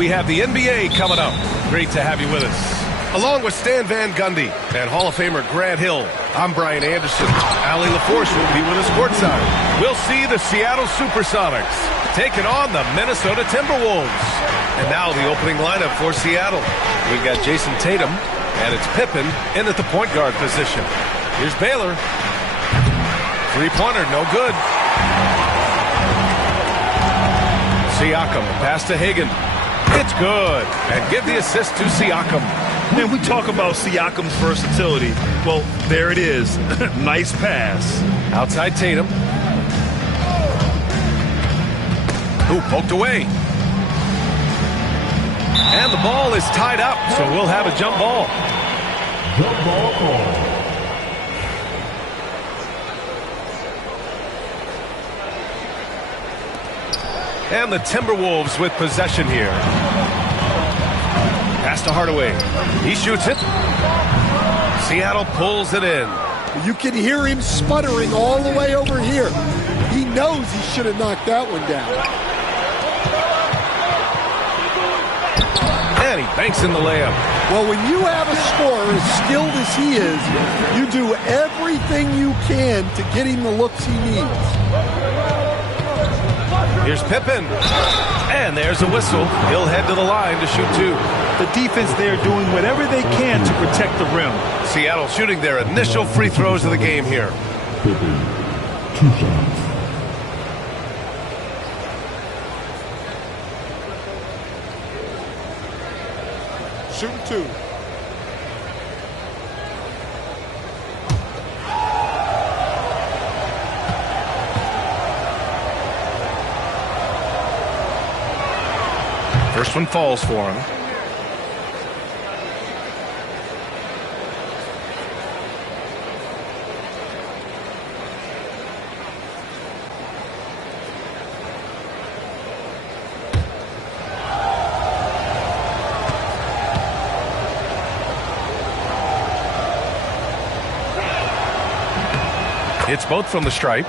we have the NBA coming up. Great to have you with us. Along with Stan Van Gundy and Hall of Famer Grant Hill, I'm Brian Anderson. Allie LaForce will be with us courtside. We'll see the Seattle Supersonics taking on the Minnesota Timberwolves. And now the opening lineup for Seattle. We've got Jason Tatum, and it's Pippen in at the point guard position. Here's Baylor. Three-pointer, no good. Siakam, pass to Hagan. It's good. And give the assist to Siakam. Man, we talk about Siakam's versatility. Well, there it is. Nice pass. Outside Tatum. Ooh, poked away. And the ball is tied up, so we'll have a jump ball. Jump ball call. And the Timberwolves with possession here. Pass to Hardaway. He shoots it. Seattle pulls it in. You can hear him sputtering all the way over here. He knows he should have knocked that one down. And he banks in the layup. Well, when you have a scorer as skilled as he is, you do everything you can to get him the looks he needs. Here's Pippen. And there's a whistle. He'll head to the line to shoot two. The defense there doing whatever they can to protect the rim. Seattle shooting their initial free throws of the game here. Pippen, 2 shots. Shooting two. First one falls for him. It's both from the stripe.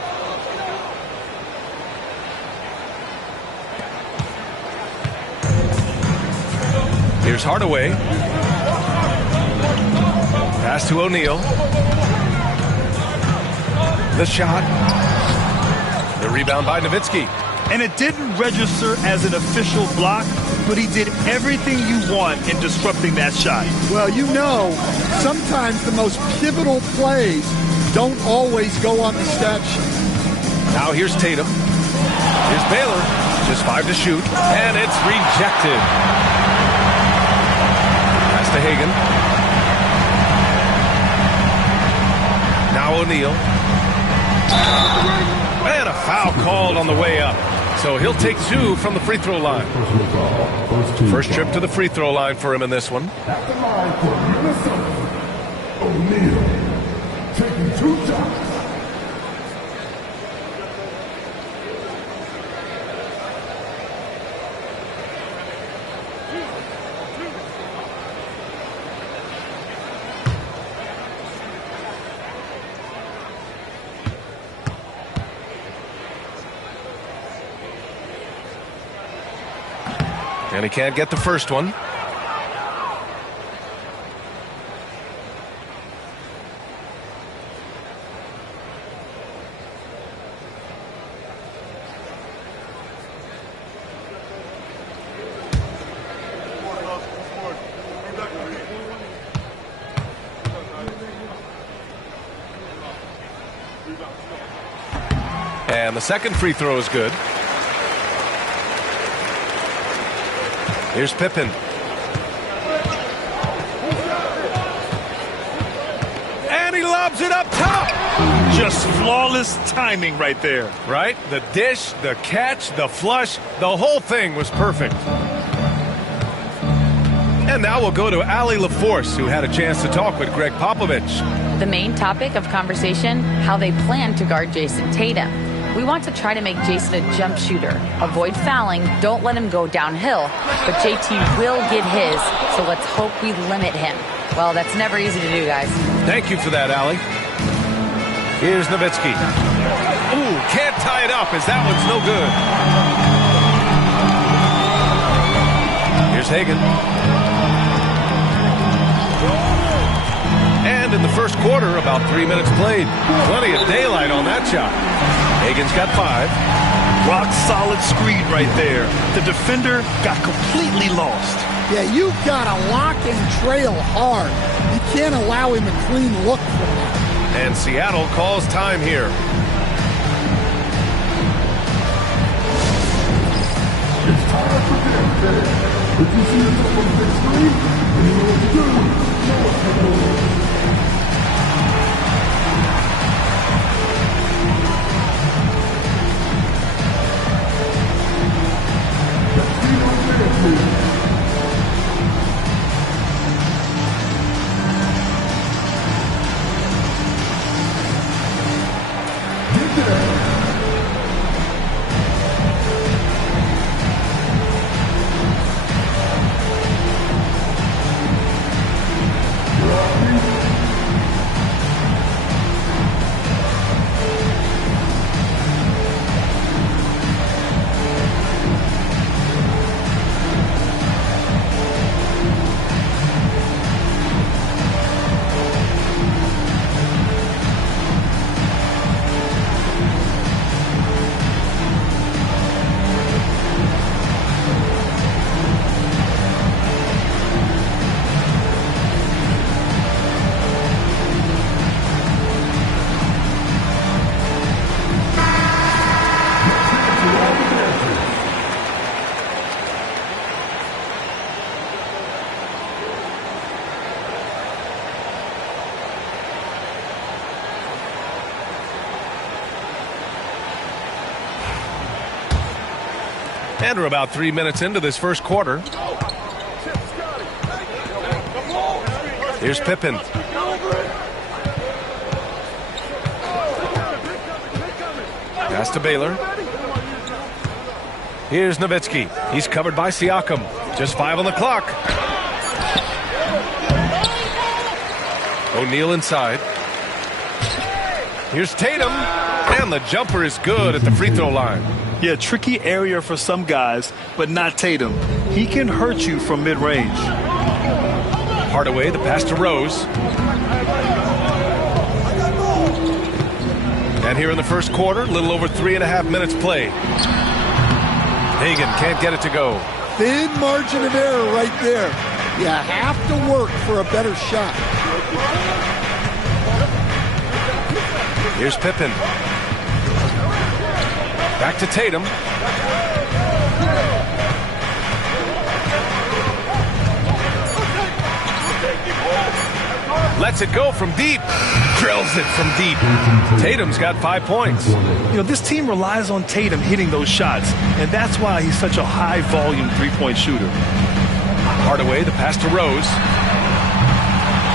Here's Hardaway. Pass to O'Neal. The shot. The rebound by Nowitzki. And it didn't register as an official block, but he did everything you want in disrupting that shot. Well, you know, sometimes the most pivotal plays don't always go on the stat sheet. Now here's Tatum. Here's Baylor. Just 5 to shoot. And it's rejected. Pass to Hagan. Now O'Neal. And a foul called on the way up. So he'll take 2 from the free throw line. First trip to the free throw line for him in this one. At the line for Minnesota, O'Neal, taking 2 shots. And he can't get the first one. And the second free throw is good. Here's Pippen. And he lobs it up top. Just flawless timing right there. Right? The dish, the catch, the flush, the whole thing was perfect. And now we'll go to Allie LaForce, who had a chance to talk with Greg Popovich. The main topic of conversation, how they plan to guard Jason Tatum. We want to try to make Jason a jump shooter. Avoid fouling, don't let him go downhill. But JT will get his, so let's hope we limit him. Well, that's never easy to do, guys. Thank you for that, Allie. Here's Nowitzki. Ooh, can't tie it up as that one's no good. Here's Hagan. And in the first quarter, about 3 minutes played. Plenty of daylight on that shot. Hagan's got 5. Rock solid screen right there. The defender got completely lost. Yeah, you've got to lock and trail hard. You can't allow him a clean look from that. And Seattle calls time here. It's time for this. If you see it up on the big screen, then you know what to do. Now it's time to And we're about 3 minutes into this first quarter. Here's Pippen. Pass to Baylor. Here's Nowitzki. He's covered by Siakam. Just 5 on the clock. O'Neal inside. Here's Tatum. And the jumper is good at the free throw line. Yeah, tricky area for some guys, but not Tatum. He can hurt you from mid-range. Hardaway, the pass to Rose. And here in the first quarter, a little over 3.5 minutes played. Hagan can't get it to go. Thin margin of error right there. You have to work for a better shot. Here's Pippen. Back to Tatum. Lets it go from deep. Drills it from deep. Tatum's got 5 points. You know, this team relies on Tatum hitting those shots, and that's why he's such a high-volume three-point shooter. Hardaway, the pass to Rose.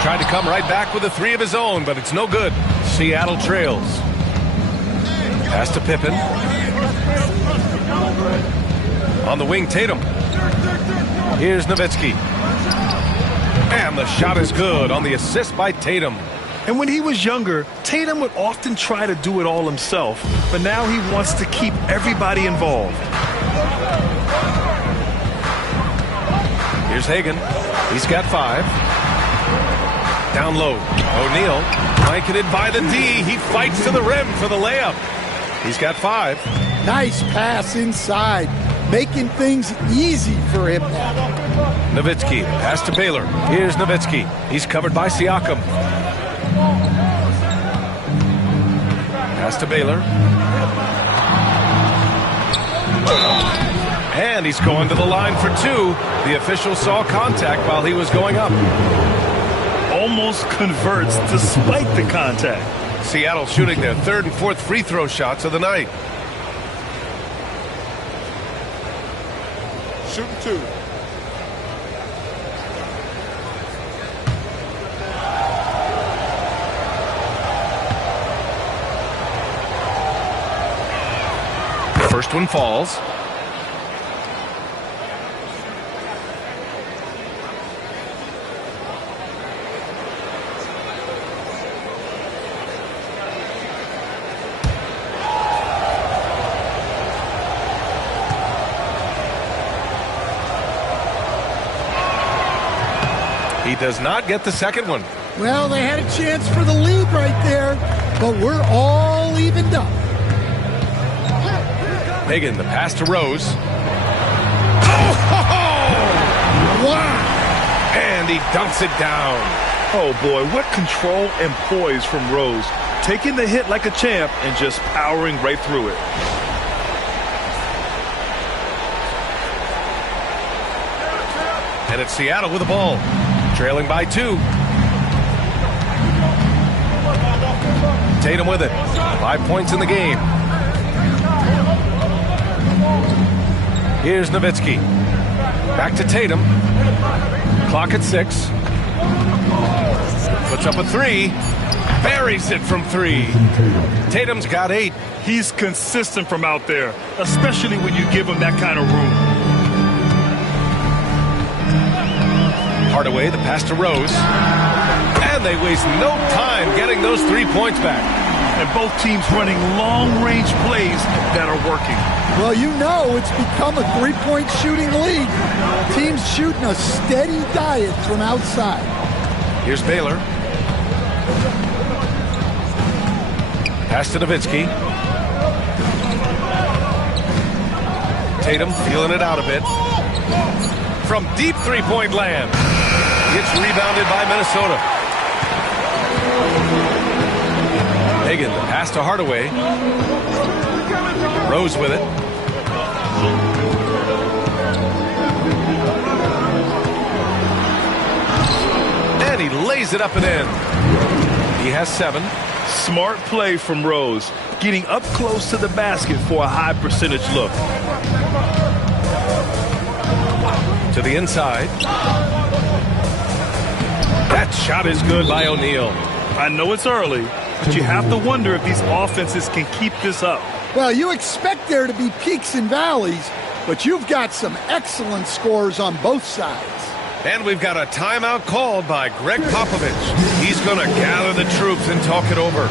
Tried to come right back with a 3 of his own, but it's no good. Seattle trails. Pass to Pippen. On the wing, Tatum. Here's Nowitzki. And the shot is good on the assist by Tatum. And when he was younger, Tatum would often try to do it all himself, but now he wants to keep everybody involved. Here's Hagan. He's got 5. Down low. O'Neal blanketed by the D. He fights to the rim for the layup. He's got 5. Nice pass inside, making things easy for him now. Nowitzki, pass to Baylor. Here's Nowitzki. He's covered by Siakam. Pass to Baylor. And he's going to the line for 2. The official saw contact while he was going up. Almost converts despite the contact. Seattle shooting their 3rd and 4th free throw shots of the night. Shooting 2. First one falls. He does not get the second one. Well, they had a chance for the lead right there, but we're all evened up. Hagan, the pass to Rose. Wow! And he dunks it down. Oh, boy, what control and poise from Rose. Taking the hit like a champ and just powering right through it. And it's Seattle with the ball. Trailing by 2. Tatum with it. 5 points in the game. Here's Nowitzki. Back to Tatum. Clock at 6. Puts up a 3. Buries it from 3. Tatum's got 8. He's consistent from out there, especially when you give him that kind of room. Hardaway, the pass to Rose. And they waste no time getting those 3 points back. And both teams running long-range plays that are working. Well, you know it's become a three-point shooting league. Teams shooting a steady diet from outside. Here's Baylor. Pass to Nowitzki. Tatum feeling it out a bit. From deep three-point land. Gets rebounded by Minnesota. Hagan, the pass to Hardaway. Rose with it. And he lays it up and in. He has 7. Smart play from Rose, getting up close to the basket for a high percentage look. To the inside. That shot is good by O'Neal. I know it's early, but you have to wonder if these offenses can keep this up. Well, you expect there to be peaks and valleys, but you've got some excellent scores on both sides. And we've got a timeout called by Greg Popovich. He's going to gather the troops and talk it over.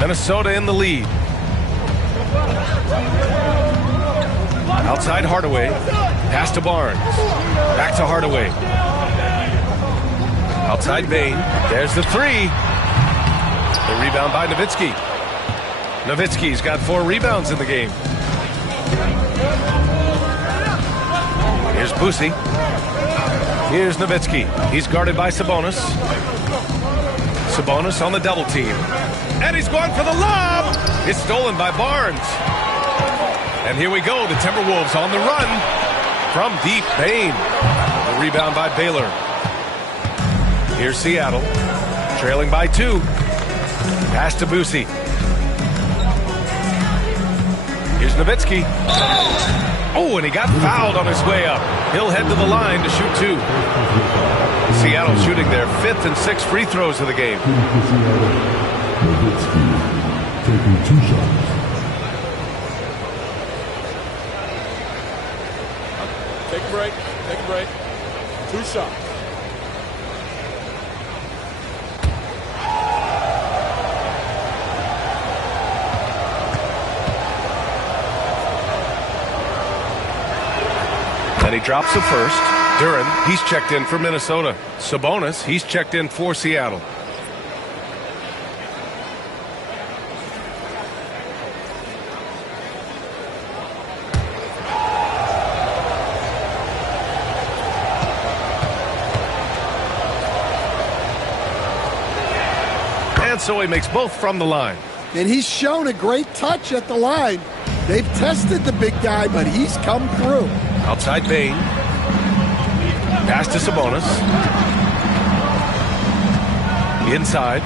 Minnesota in the lead. Outside Hardaway. Pass to Barnes. Back to Hardaway. Outside Bain. There's the 3. The rebound by Nowitzki. Nowitzki's got 4 rebounds in the game. Here's Boosie. Here's Nowitzki. He's guarded by Sabonis. Sabonis on the double team. And he's going for the lob. It's stolen by Barnes. And here we go. The Timberwolves on the run from deep. Bain. The rebound by Baylor. Here's Seattle. Trailing by 2. Pass to Boosie. Here's Nowitzki. Oh, and he got fouled on his way up. He'll head to the line to shoot 2. Seattle shooting their 5th and 6th free throws of the game. Nowitzki taking 2 shots. Take a break. Take a break. 2 shots. And he drops the first. Durant, he's checked in for Minnesota. Sabonis, he's checked in for Seattle. And so he makes both from the line. And he's shown a great touch at the line. They've tested the big guy, but he's come through. Outside Bain. Pass to Sabonis. Inside.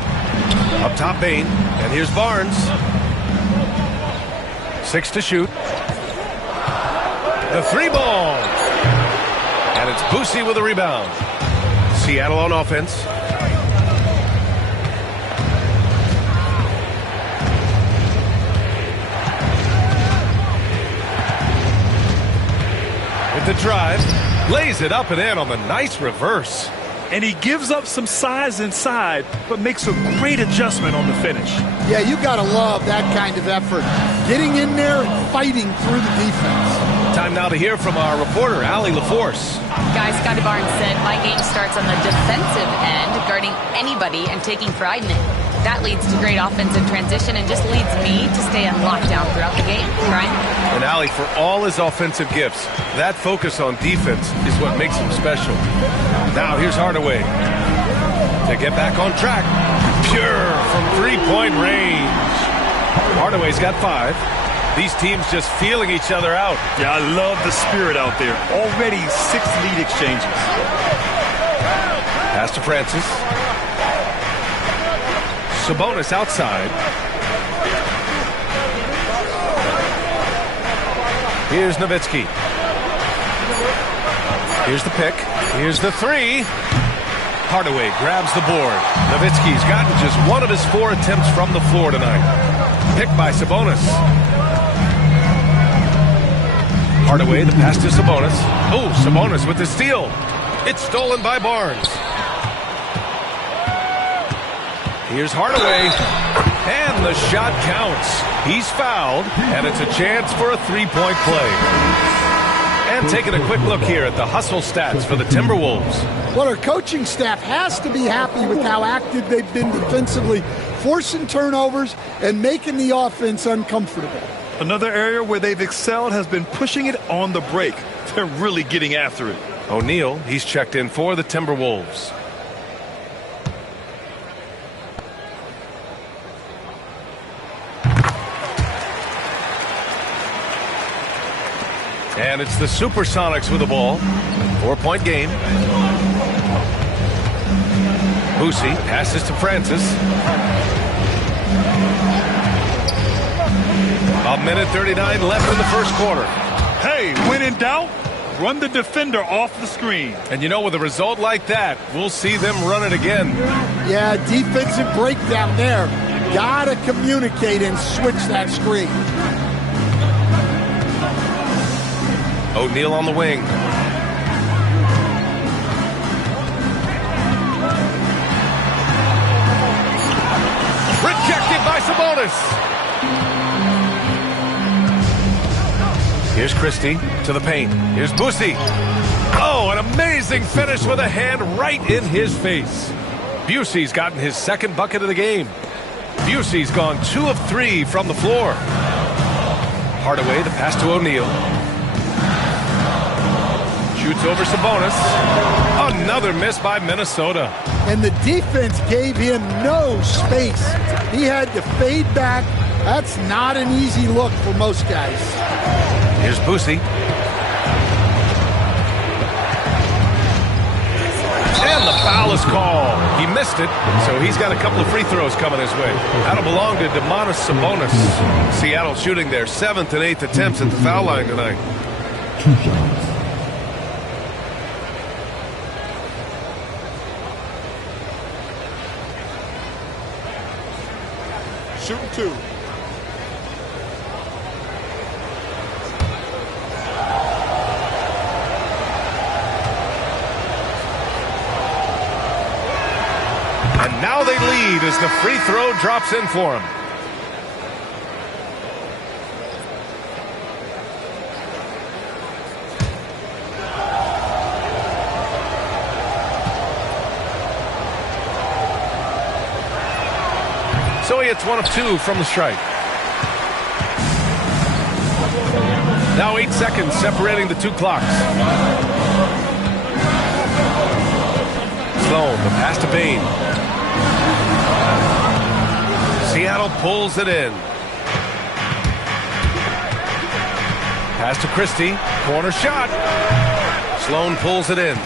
Up top Bain. And here's Barnes. 6 to shoot. The 3-ball. And it's Boosie with a rebound. Seattle on offense. The drive, lays it up and in on the nice reverse. And he gives up some size inside, but makes a great adjustment on the finish. Yeah, you got to love that kind of effort. Getting in there and fighting through the defense. Time now to hear from our reporter, Allie LaForce. Guys, Scotty Barnes said, my game starts on the defensive end, guarding anybody and taking pride in it. That leads to great offensive transition and just leads me to stay on lockdown throughout the game. Brian? And Allie, for all his offensive gifts, that focus on defense is what makes him special. Now here's Hardaway to get back on track. Pure from three-point range. Hardaway's got 5. These teams just feeling each other out. Yeah, I love the spirit out there. Already 6 lead exchanges. Pass to Francis. Sabonis outside. Here's Nowitzki. Here's the pick. Here's the 3. Hardaway grabs the board. Nowitzki's gotten just 1 of his 4 attempts from the floor tonight. Picked by Sabonis. Hardaway, the pass to Sabonis. Oh, Sabonis with the steal. It's stolen by Barnes. Here's Hardaway. And the shot counts. He's fouled, and it's a chance for a 3-point play. And taking a quick look here at the hustle stats for the Timberwolves. Well, our coaching staff has to be happy with how active they've been defensively, forcing turnovers and making the offense uncomfortable. Another area where they've excelled has been pushing it on the break. They're really getting after it. O'Neal, he's checked in for the Timberwolves. And it's the Supersonics with the ball. 4-point game. Boosie passes to Francis. 1:39 left in the first quarter. Hey, when in doubt, run the defender off the screen. And you know, with a result like that, we'll see them run it again. Yeah, defensive breakdown there. Gotta communicate and switch that screen. O'Neal on the wing. Rejected by Sabonis. Here's Christie to the paint. Here's Boosie. Oh, an amazing finish with a hand right in his face. Busey's gotten his 2nd bucket of the game. Busey's gone 2 of 3 from the floor. Hardaway, the pass to O'Neal. Shoots over Sabonis. Another miss by Minnesota. And the defense gave him no space. He had to fade back. That's not an easy look for most guys. Here's Boosie. And the foul is called. He missed it, so he's got a couple of free throws coming his way. That'll belong to Domantas Sabonis. Seattle shooting their 7th and 8th attempts at the foul line tonight. 2 shots. Shooting 2. And now they lead as the free throw drops in for him. So he hits 1 of 2 from the strike. Now 8 seconds separating the 2 clocks. Sloan, the pass to Bain. Seattle pulls it in. Pass to Christie. Corner shot. Sloan pulls it in.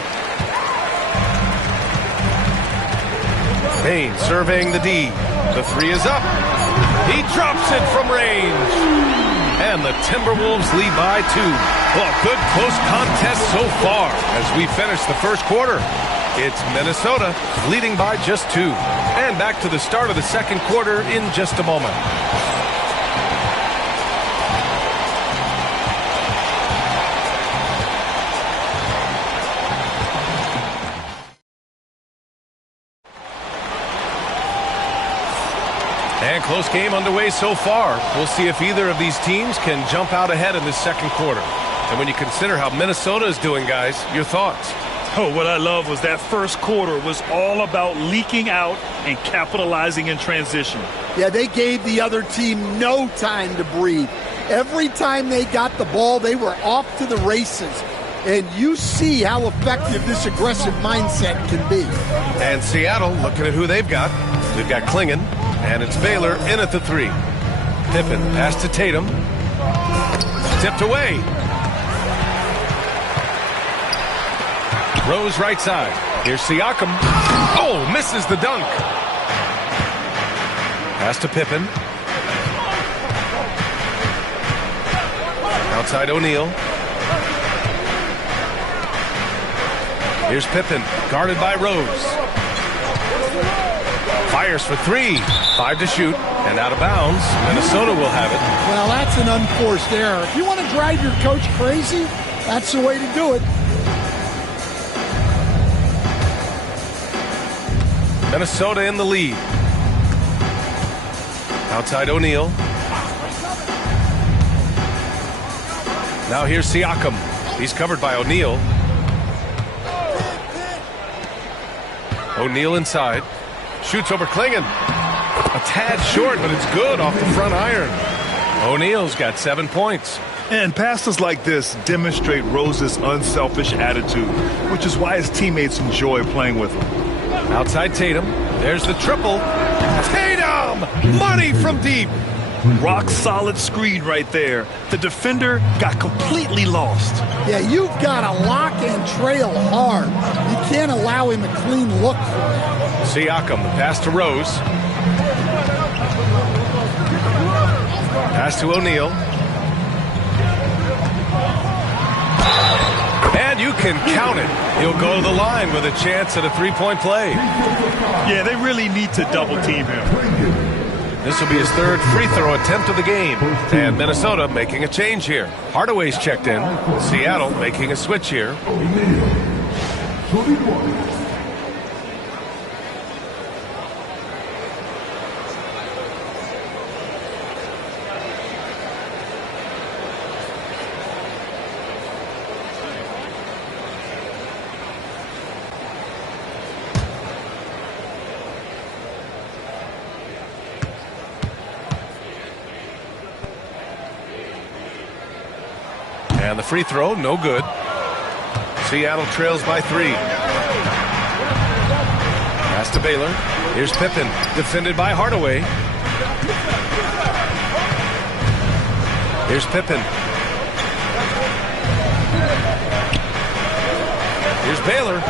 Bain surveying the D. The 3 is up. He drops it from range. And the Timberwolves lead by 2. Well, good close contest so far as we finish the first quarter. It's Minnesota leading by just 2. And back to the start of the second quarter in just a moment. And close game underway so far. We'll see if either of these teams can jump out ahead in this second quarter. And when you consider how Minnesota is doing, guys, your thoughts? Oh, what I love was that first quarter was all about leaking out and capitalizing in transition. Yeah, they gave the other team no time to breathe. Every time they got the ball, they were off to the races. And you see how effective this aggressive mindset can be. And Seattle, looking at who they've got. They've got Klingon, and it's Baylor in at the 3. Pippen, pass to Tatum. Tipped away. Rose right side. Here's Siakam. Oh, misses the dunk. Pass to Pippen. Outside O'Neal. Here's Pippen, guarded by Rose. Fires for 3. 5 to shoot, and out of bounds. Minnesota will have it. Well, that's an unforced error. If you want to drive your coach crazy, that's the way to do it. Minnesota in the lead. Outside O'Neal. Now here's Siakam. He's covered by O'Neal. O'Neal inside. Shoots over Klingon. A tad short, but it's good off the front iron. O'Neal's got 7 points. And passes like this demonstrate Rose's unselfish attitude, which is why his teammates enjoy playing with him. Outside Tatum. There's the triple. Tatum! Money from deep. Rock solid screen right there. The defender got completely lost. Yeah, you've got to lock and trail hard. You can't allow him a clean look for that. Siakam, the pass to Rose. Pass to O'Neal. And you can count it. He'll go to the line with a chance at a 3-point play. Yeah, they really need to double team him. This will be his 3rd free throw attempt of the game. And Minnesota making a change here. Hardaway's checked in. Seattle making a switch here. And the free throw, no good. Seattle trails by 3. Pass to Baylor. Here's Pippen, defended by Hardaway. Here's Pippen. Here's Baylor.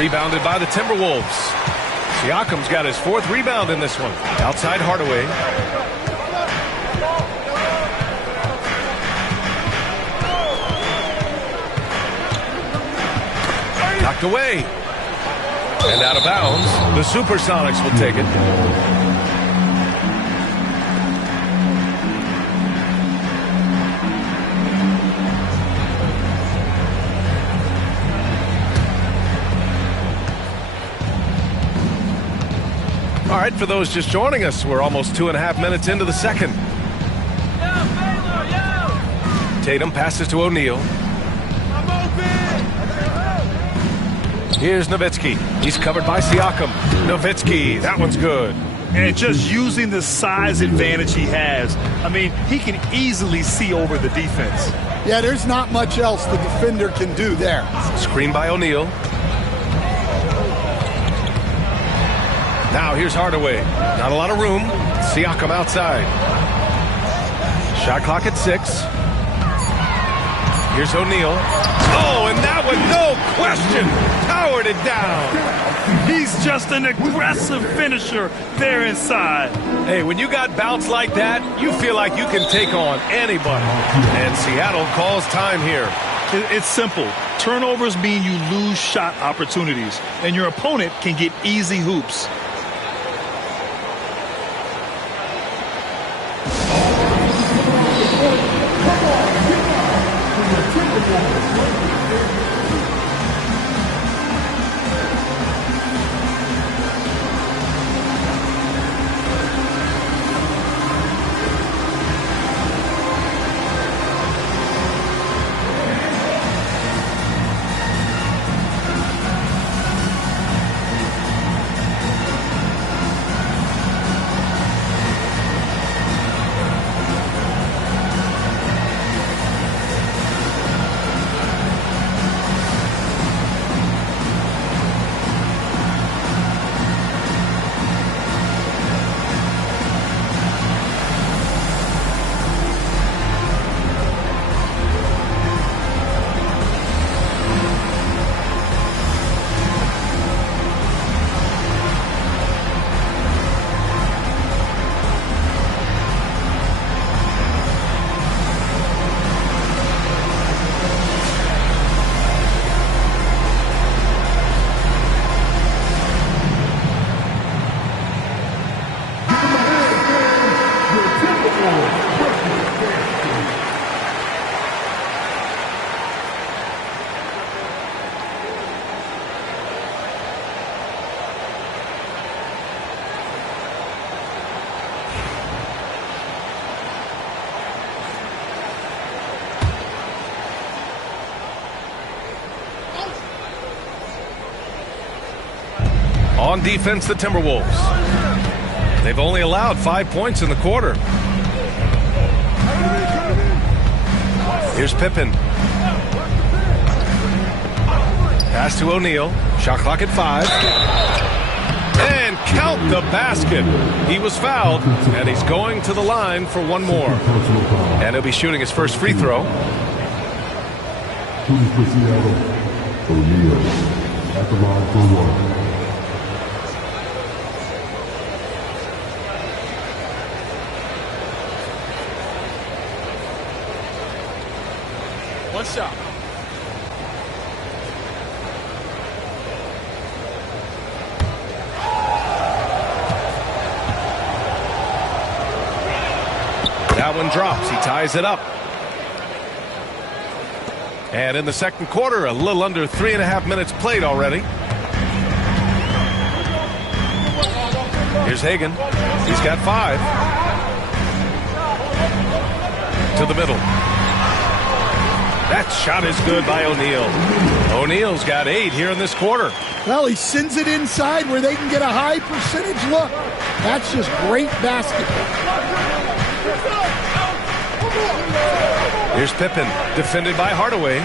Rebounded by the Timberwolves. Siakam's got his 4th rebound in this one. Outside Hardaway. Knocked away. And out of bounds. The Supersonics will take it. All right, for those just joining us, we're almost 2.5 minutes into the second. Tatum passes to O'Neal. Here's Nowitzki. He's covered by Siakam. Nowitzki, that one's good. And just using the size advantage he has, I mean, he can easily see over the defense. Yeah, there's not much else the defender can do there. Screen by O'Neal. Now here's Hardaway. Not a lot of room. Siakam outside. Shot clock at 6. Here's O'Neal. Oh, and that one, no question, powered it down. He's just an aggressive finisher there inside. Hey, when you got bounce like that, you feel like you can take on anybody. And Seattle calls time here. It's simple. Turnovers mean you lose shot opportunities, and your opponent can get easy hoops. On defense, the Timberwolves. They've only allowed 5 points in the quarter. Here's Pippen. Pass to O'Neal. Shot clock at 5. And count the basket. He was fouled, and he's going to the line for one more. And he'll be shooting his first free throw. Shooting for Seattle, O'Neal at the line for 1. One shot. That one drops. He ties it up. And in the second quarter, a little under 3.5 minutes played already. Here's Hagan. He's got 5. To the middle. That shot is good by O'Neal. O'Neal's got 8 here in this quarter. Well, he sends it inside where they can get a high percentage look. That's just great basketball. Here's Pippen, defended by Hardaway.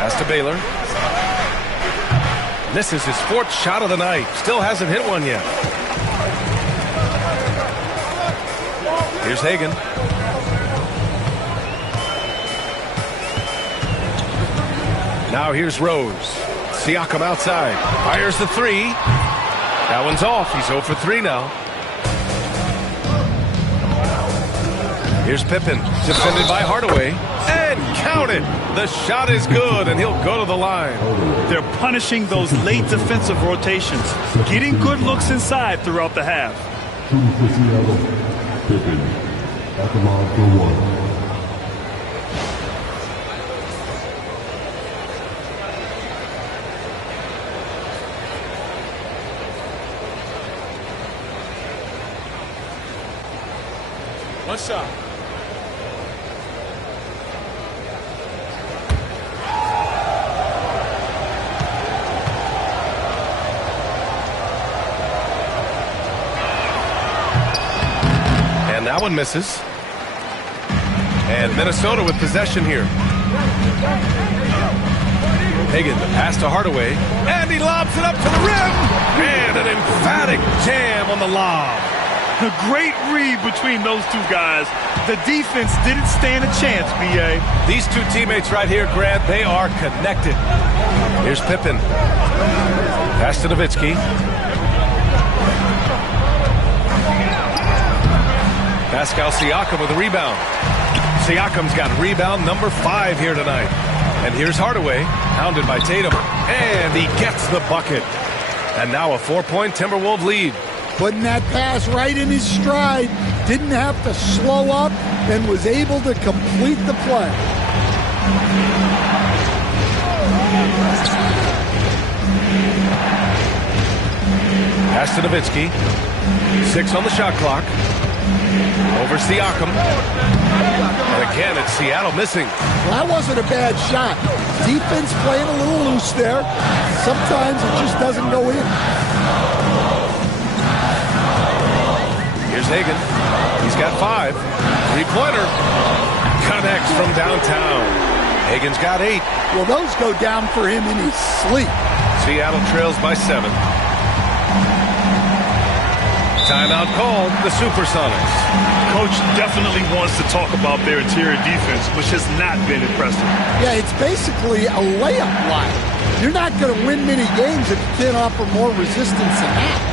Pass to Baylor. This is his 4th shot of the night. Still hasn't hit one yet. Here's Hagan. Now here's Rose. Siakam outside. Fires the 3. That one's off. He's 0 for 3 now. Here's Pippen, defended by Hardaway. And counted. The shot is good, and he'll go to the line. They're punishing those late defensive rotations, getting good looks inside throughout the half. Shooting for Seattle, Pippen at the line for 1. One shot. that one misses. And Minnesota with possession here. Hagan, the pass to Hardaway. And he lobs it up to the rim. And an emphatic jam on the lob. The great read between those two guys. The defense didn't stand a chance, B.A. These two teammates right here, Grant, they are connected. Here's Pippen. Pass to Nowitzki. Pascal Siakam with a rebound. Siakam's got rebound number 5 here tonight. And here's Hardaway, hounded by Tatum. And he gets the bucket. And now a 4-point Timberwolves lead. Putting that pass right in his stride. Didn't have to slow up and was able to complete the play. Pass to Nowitzki. 6 on the shot clock. Over Siakam. And again, it's Seattle missing. Well, that wasn't a bad shot. Defense playing a little loose there. Sometimes it just doesn't go in. Here's Hagan. He's got 5. 3-pointer. Connects from downtown. Hagan's got 8. Well, those go down for him in his sleep. Seattle trails by 7. Timeout called, the Supersonics. Coach definitely wants to talk about their interior defense, which has not been impressive. Yeah, it's basically a layup line. You're not going to win many games if you can't offer more resistance than that.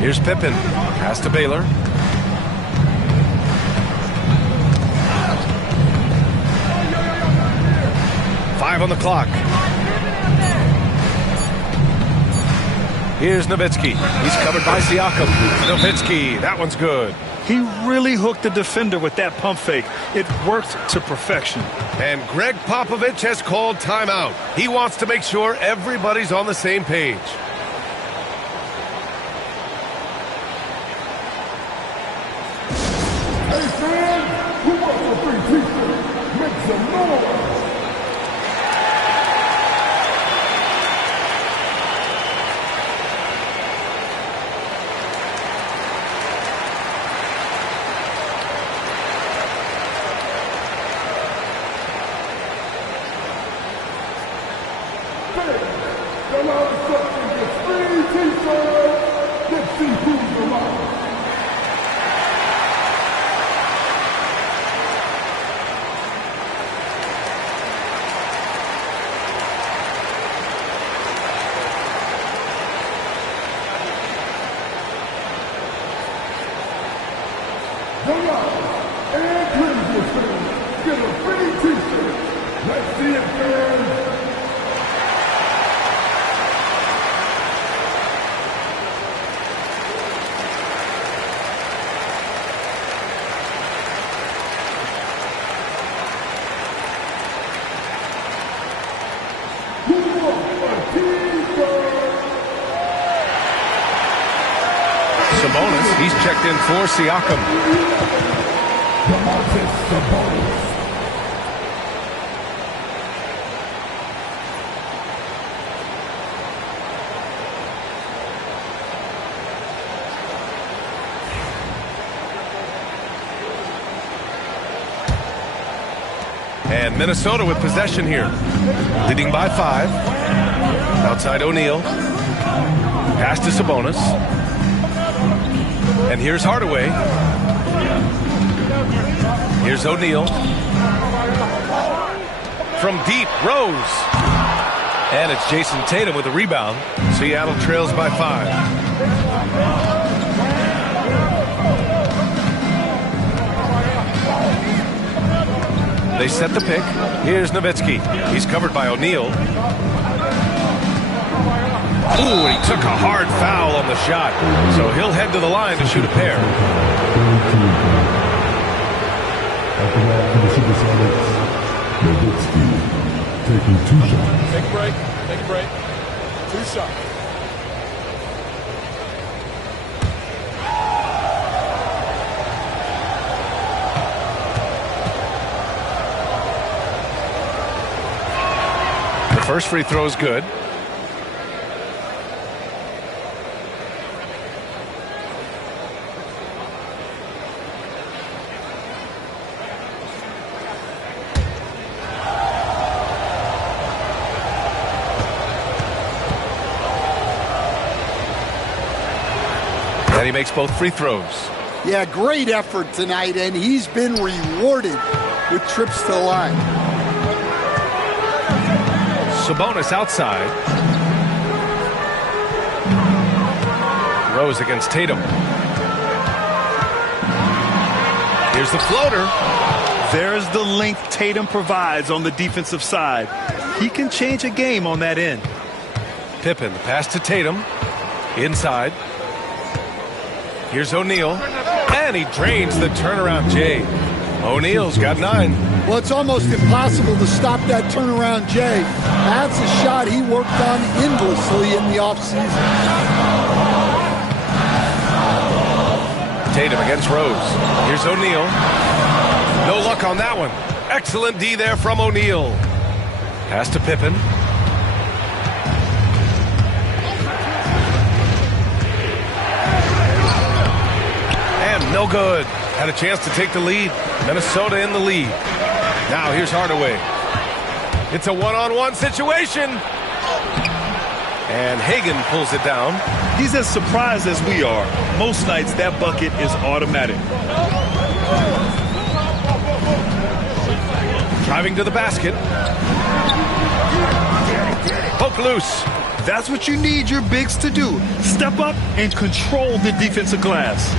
Here's Pippen. Pass to Baylor. Five on the clock. Here's Nowitzki. He's covered by Siakam. Nowitzki, that one's good. He really hooked the defender with that pump fake. It worked to perfection. And Greg Popovich has called timeout. He wants to make sure everybody's on the same page. Hey fans, who wants a free t-shirt? Make some noise! The last section gets free t-shirts! Let's see who's alive! Come on, and Cleveland fans, get a free t-shirt. Let's see it, fans. He's checked in for Siakam. And Minnesota with possession here, leading by 5. Outside O'Neal. Pass to Sabonis. And here's Hardaway. Here's O'Neal. From deep, Rose. And it's Jason Tatum with a rebound. Seattle trails by 5. They set the pick. Here's Nowitzki. He's covered by O'Neal. Ooh, he took a hard foul on the shot. So he'll head to the line to shoot a pair. After that, for the Supersonics, Nowitzki taking 2 shots. Take a break. Take a break. 2 shots. First free throw is good. And he makes both free throws. Yeah, great effort tonight, and he's been rewarded with trips to the line. Sabonis outside. Rose against Tatum. Here's the floater. There's the length Tatum provides on the defensive side. He can change a game on that end. Pippen, the pass to Tatum. Inside. Here's O'Neal. And he drains the turnaround J. O'Neal's got 9. Well, it's almost impossible to stop that turnaround, Jay. That's a shot he worked on endlessly in the offseason. Tatum against Rose. Here's O'Neal. No luck on that one. Excellent D there from O'Neal. Pass to Pippen. And no good. Had a chance to take the lead. Minnesota in the lead. Now here's Hardaway. It's a one-on-one situation. And Hagan pulls it down. He's as surprised as we are. Most nights that bucket is automatic. Driving to the basket. Poke loose. That's what you need your bigs to do. Step up and control the defensive glass.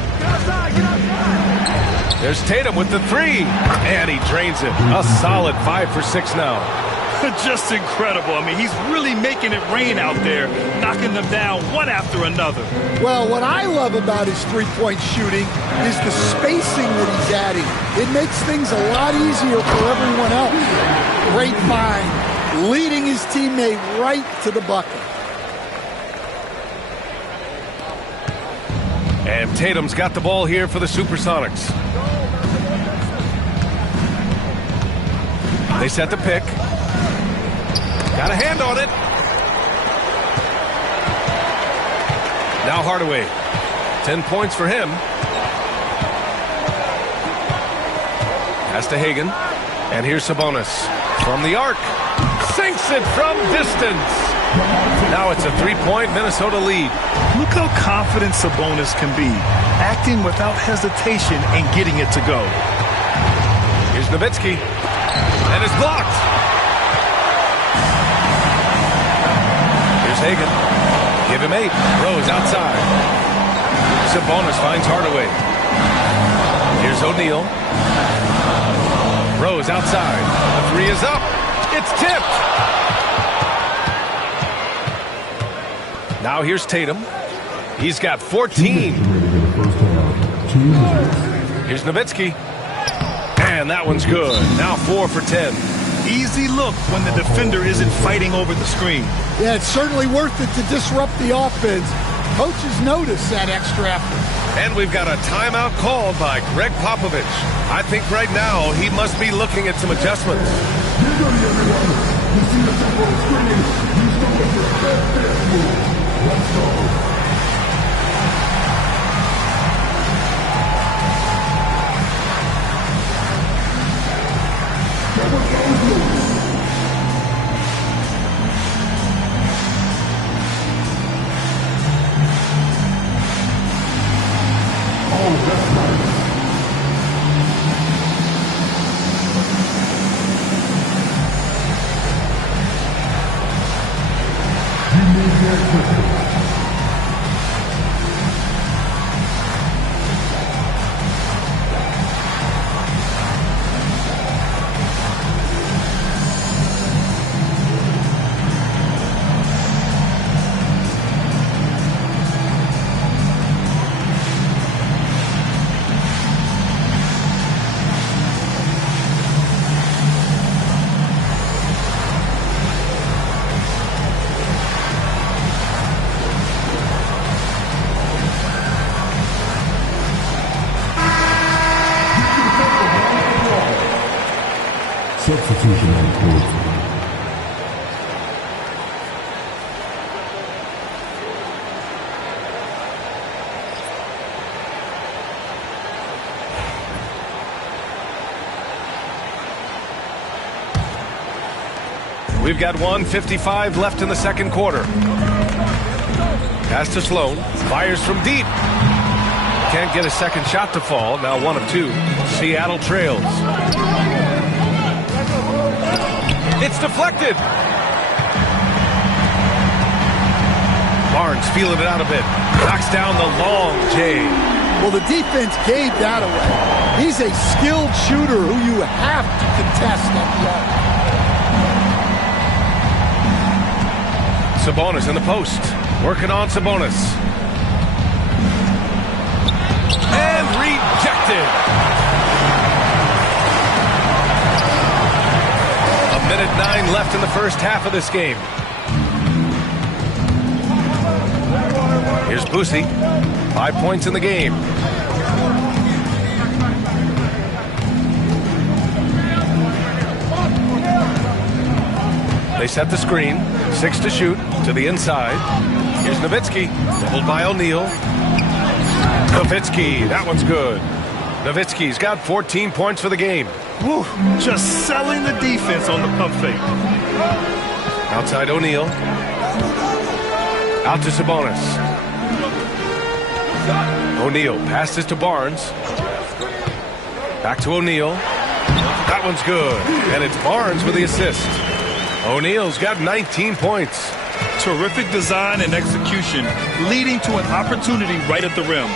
There's Tatum with the 3. And he drains it. A solid 5 for 6 now. Just incredible. I mean, he's really making it rain out there, knocking them down one after another. Well, what I love about his three-point shooting is the spacing that he's adding. It makes things a lot easier for everyone else. Great find, leading his teammate right to the bucket. And Tatum's got the ball here for the Supersonics. They set the pick. Got a hand on it. Now Hardaway. 10 points for him. Pass to Hagan. And here's Sabonis. From the arc. Sinks it from distance. Now it's a 3-point Minnesota lead. Look how confident Sabonis can be. Acting without hesitation and getting it to go. Here's Nowitzki. And it's blocked. Hagan. Give him 8. Rose outside. Sabonis finds Hardaway. Here's O'Neal. Rose outside. The 3 is up. It's tipped. Now here's Tatum. He's got 14. Here's Nowitzki. And that one's good. Now 4 for 10. Easy look when the defender isn't fighting over the screen. Yeah, it's certainly worth it to disrupt the offense. Coaches notice that extra effort. And we've got a timeout called by Greg Popovich. I think right now he must be looking at some adjustments. Get ready, everyone. You see the tempo screen. You start with your fast move. Let's go. Substitution on court. We've got 1:55 left in the second quarter. Pass to Sloan. Fires from deep. Can't get a second shot to fall. Now 1 of 2. Seattle trails. It's deflected. Barnes feeling it out a bit. Knocks down the long J. Well, the defense gave that away. He's a skilled shooter who you have to contest at the arc. Sabonis in the post. Working on Sabonis. And rejected. Minute 9 left in the first half of this game. Here's Boosie. 5 points in the game. They set the screen. 6 to shoot. To the inside. Here's Nowitzki. Doubled by O'Neal. Nowitzki. That one's good. Nowitzki's got 14 points for the game. Whew, just selling the defense on the pump fake. Outside O'Neal. Out to Sabonis. O'Neal passes to Barnes. Back to O'Neal. That one's good. And it's Barnes with the assist. O'Neal's got 19 points. Terrific design and execution, leading to an opportunity right at the rim.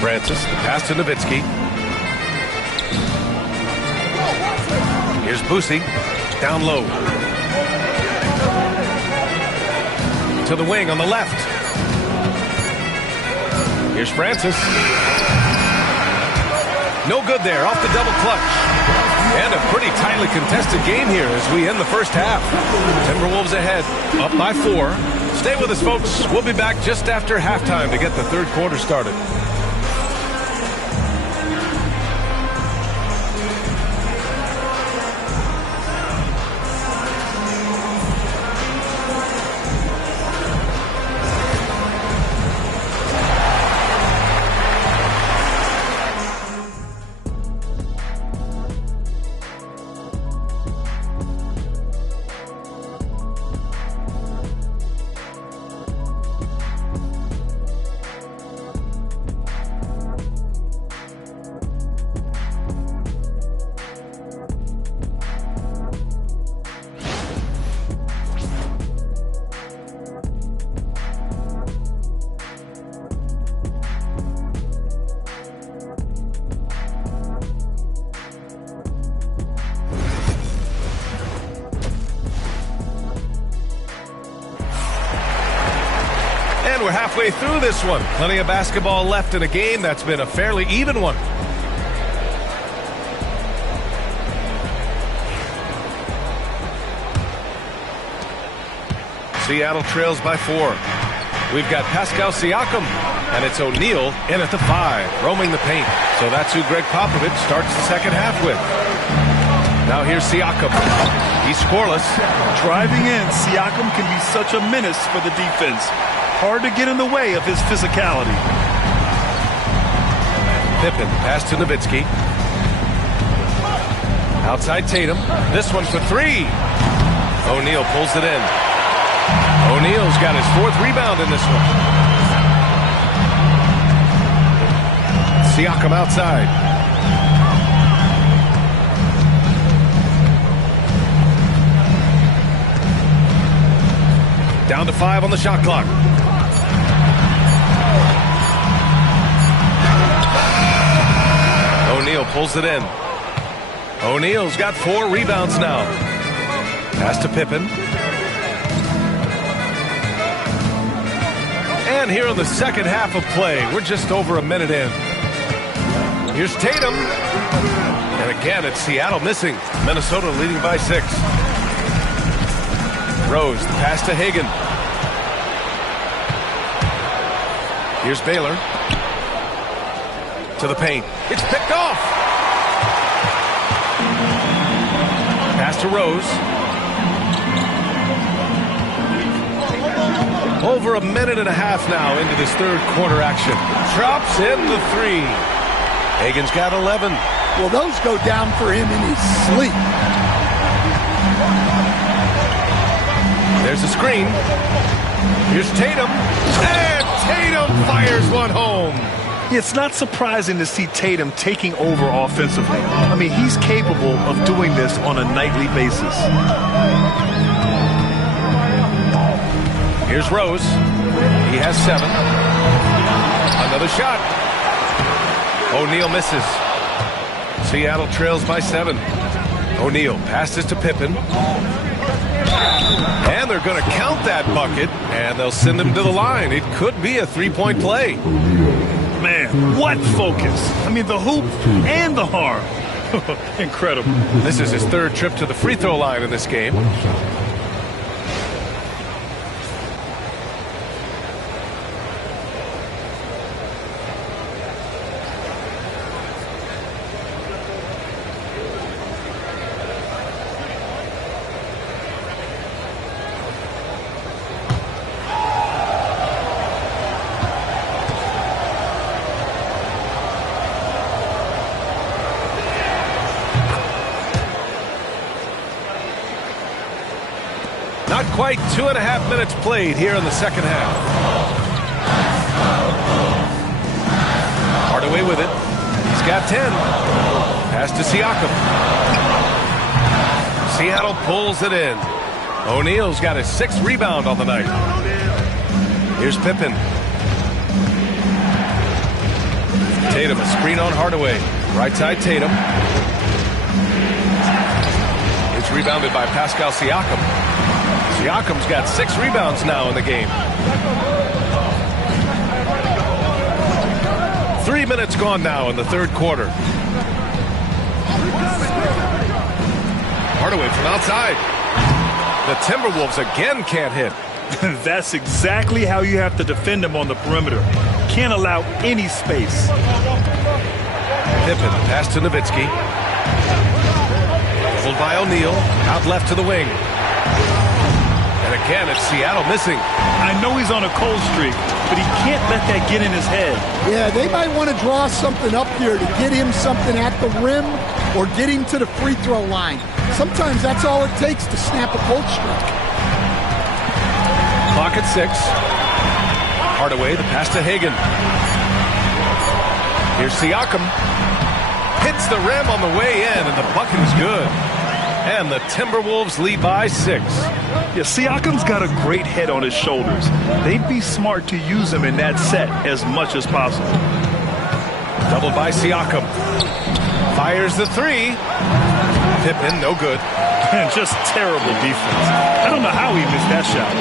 Francis, pass to Nowitzki. Here's Boosie, down low. To the wing on the left. Here's Francis. No good there, off the double clutch. And a pretty tightly contested game here as we end the first half. Timberwolves ahead, up by 4. Stay with us, folks. We'll be back just after halftime to get the third quarter started. We're halfway through this one. Plenty of basketball left in a game that's been a fairly even one. Seattle trails by 4. We've got Pascal Siakam, and it's O'Neal in at the 5, roaming the paint. So that's who Greg Popovich starts the second half with. Now here's Siakam. He's scoreless. Driving in, Siakam can be such a menace for the defense. Hard to get in the way of his physicality. Pippen, pass to Nowitzki. Outside Tatum. This one for 3. O'Neal pulls it in. O'Neal's got his 4th rebound in this one. Siakam outside. Down to 5 on the shot clock. O'Neal pulls it in. O'Neal's got 4 rebounds now. Pass to Pippen. And here in the second half of play, we're just over a minute in. Here's Tatum. And again, it's Seattle missing. Minnesota leading by 6. Rose, the pass to Hagan. Here's Baylor. To the paint. It's picked off. Pass to Rose. Over a minute and a half now into this third quarter action. Drops in the 3. Hagan's got 11. Well, those go down for him in his sleep. There's a screen. Here's Tatum. And Tatum fires one home. It's not surprising to see Tatum taking over offensively. I mean, he's capable of doing this on a nightly basis. Here's Rose. He has 7. Another shot. O'Neal misses. Seattle trails by 7. O'Neal passes to Pippen. And they're going to count that bucket, and they'll send him to the line. It could be a 3-point play. Man, what focus. I mean, the hoop and the harm. Incredible. This is his 3rd trip to the free throw line in this game. Not quite 2.5 minutes played here in the second half. Hardaway with it. He's got 10. Pass to Siakam. Seattle pulls it in. O'Neal's got his 6th rebound on the night. Here's Pippen. Tatum, a screen on Hardaway. Right side Tatum. It's rebounded by Pascal Siakam. Siakam's got 6 rebounds now in the game. 3 minutes gone now in the third quarter. Hardaway from outside. The Timberwolves again can't hit. That's exactly how you have to defend him on the perimeter. Can't allow any space. Pippen, pass to Nowitzki. Pulled by O'Neal. Out left to the wing. And again, it's Seattle missing. I know he's on a cold streak, but he can't let that get in his head. Yeah, they might want to draw something up here to get him something at the rim or get him to the free throw line. Sometimes that's all it takes to snap a cold streak. Clock at 6. Hardaway, the pass to Hagan. Here's Siakam. Hits the rim on the way in, and the bucket is good. And the Timberwolves lead by 6. Yeah, Siakam's got a great head on his shoulders. They'd be smart to use him in that set as much as possible. Doubled by Siakam. Fires the 3. Pippen, no good. Just terrible defense. I don't know how he missed that shot.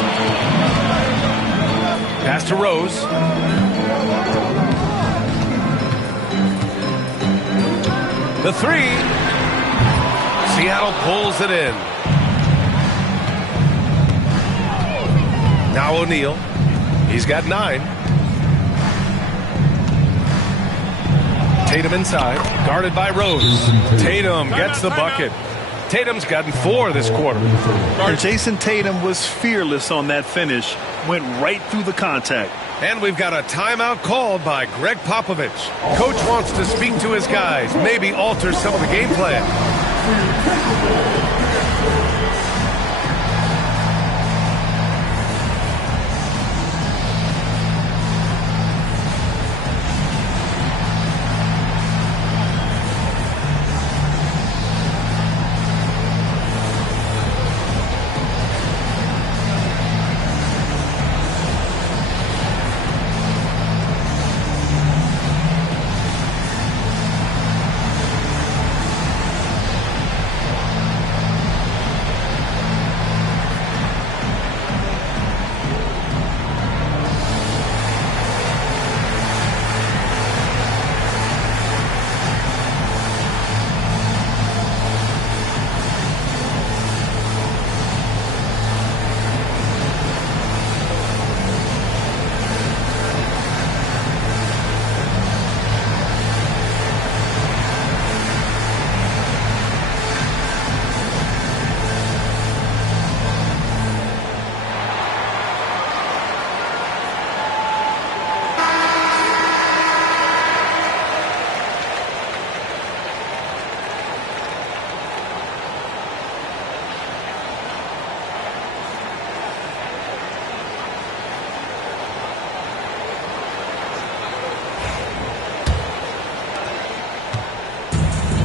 Pass to Rose. The 3. Seattle pulls it in. Now O'Neal. He's got 9. Tatum inside, guarded by Rose. Tatum gets the bucket. Tatum's gotten 4 this quarter. And Jason Tatum was fearless on that finish. Went right through the contact. And we've got a timeout called by Greg Popovich. Coach wants to speak to his guys, maybe alter some of the game plan.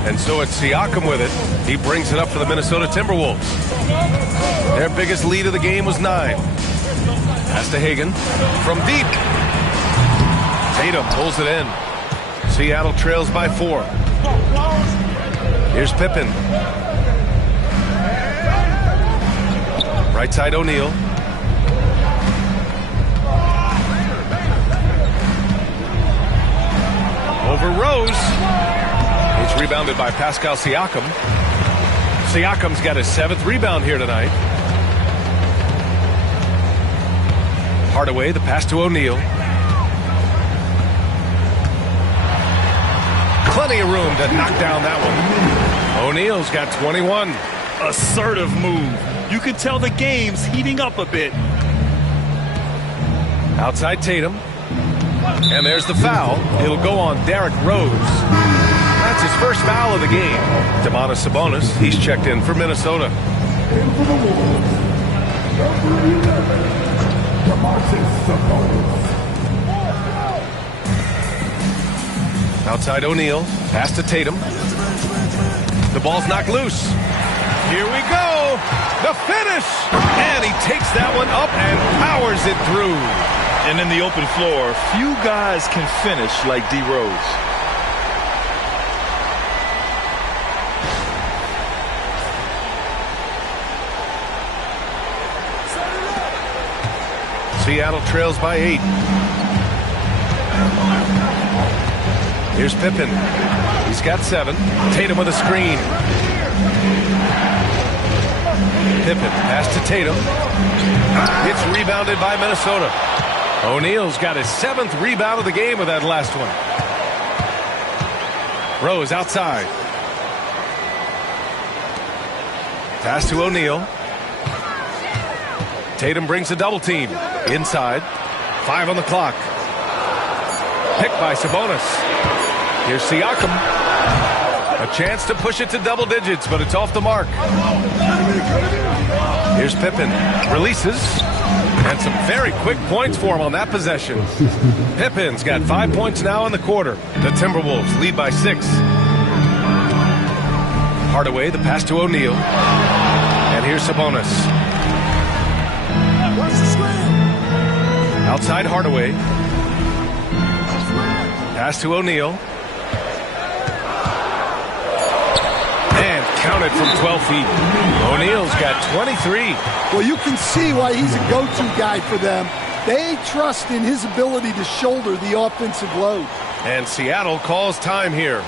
And so it's Siakam with it. He brings it up for the Minnesota Timberwolves. Their biggest lead of the game was 9. Pass to Hagan from deep. Tatum pulls it in. Seattle trails by 4. Here's Pippen. Right side O'Neal. Over Rose. It's rebounded by Pascal Siakam. Siakam's got his 7th rebound here tonight. Hardaway, the pass to O'Neal. Plenty of room to knock down that one. O'Neal's got 21. Assertive move. You can tell the game's heating up a bit. Outside Tatum. And there's the foul. It'll go on Derrick Rose. That's his first foul of the game. Domantas Sabonis, he's checked in for Minnesota. Outside O'Neal, pass to Tatum. The ball's knocked loose. Here we go. The finish. And he takes that one up and powers it through. And in the open floor, few guys can finish like D. Rose. Seattle trails by 8. Here's Pippen. He's got 7. Tatum with a screen. Pippen, pass to Tatum. It's rebounded by Minnesota. O'Neal's got his 7th rebound of the game with that last one. Rose outside. Pass to O'Neal. Tatum brings a double team. Inside. 5 on the clock. Picked by Sabonis. Here's Siakam. A chance to push it to double digits, but it's off the mark. Here's Pippen. Releases. And some very quick points for him on that possession. Pippen's got 5 points now in the quarter. The Timberwolves lead by 6. Hardaway, the pass to O'Neal. And here's Sabonis. Outside Hardaway. Pass to O'Neal. And counted from 12 feet. O'Neal's got 23. Well, you can see why he's a go-to guy for them. They trust in his ability to shoulder the offensive load. And Seattle calls time here.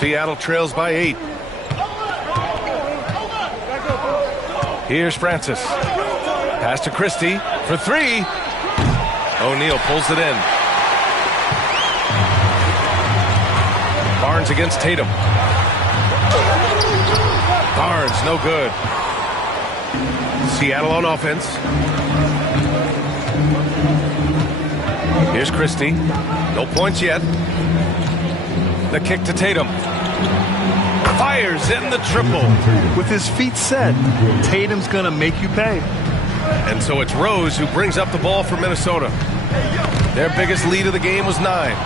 Seattle trails by 8. Here's Francis. Pass to Christie for 3. O'Neal pulls it in. Barnes against Tatum. Barnes, no good. Seattle on offense. Here's Christie. No points yet. The kick to Tatum. Fires in the triple. With his feet set, Tatum's going to make you pay. And so it's Rose who brings up the ball for Minnesota. Their biggest lead of the game was 9.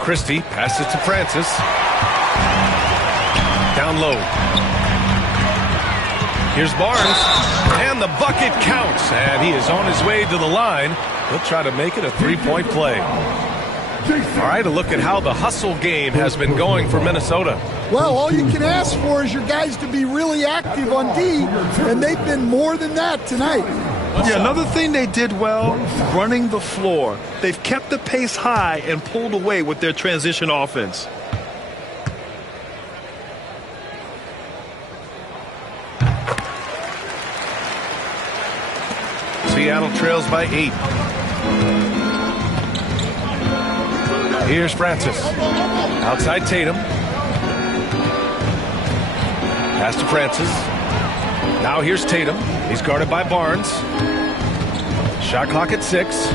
Christie passes to Francis. Down low. Here's Barnes. And the bucket counts. And he is on his way to the line. He'll try to make it a 3-point play. All right, a look at how the hustle game has been going for Minnesota. Well, all you can ask for is your guys to be really active on D, and they've been more than that tonight. Yeah, another thing they did well, running the floor. They've kept the pace high and pulled away with their transition offense. Seattle trails by 8. Here's Francis. Outside Tatum. Pass to Francis. Now here's Tatum. He's guarded by Barnes. Shot clock at 6.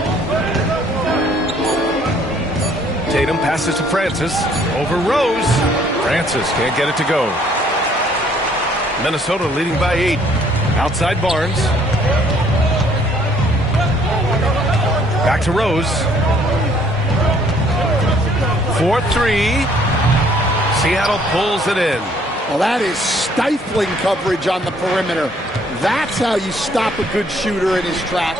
Tatum passes to Francis. Over Rose. Francis can't get it to go. Minnesota leading by 8. Outside Barnes. Back to Rose. 4-3. Seattle pulls it in. Well, that is stifling coverage on the perimeter. That's how you stop a good shooter in his tracks.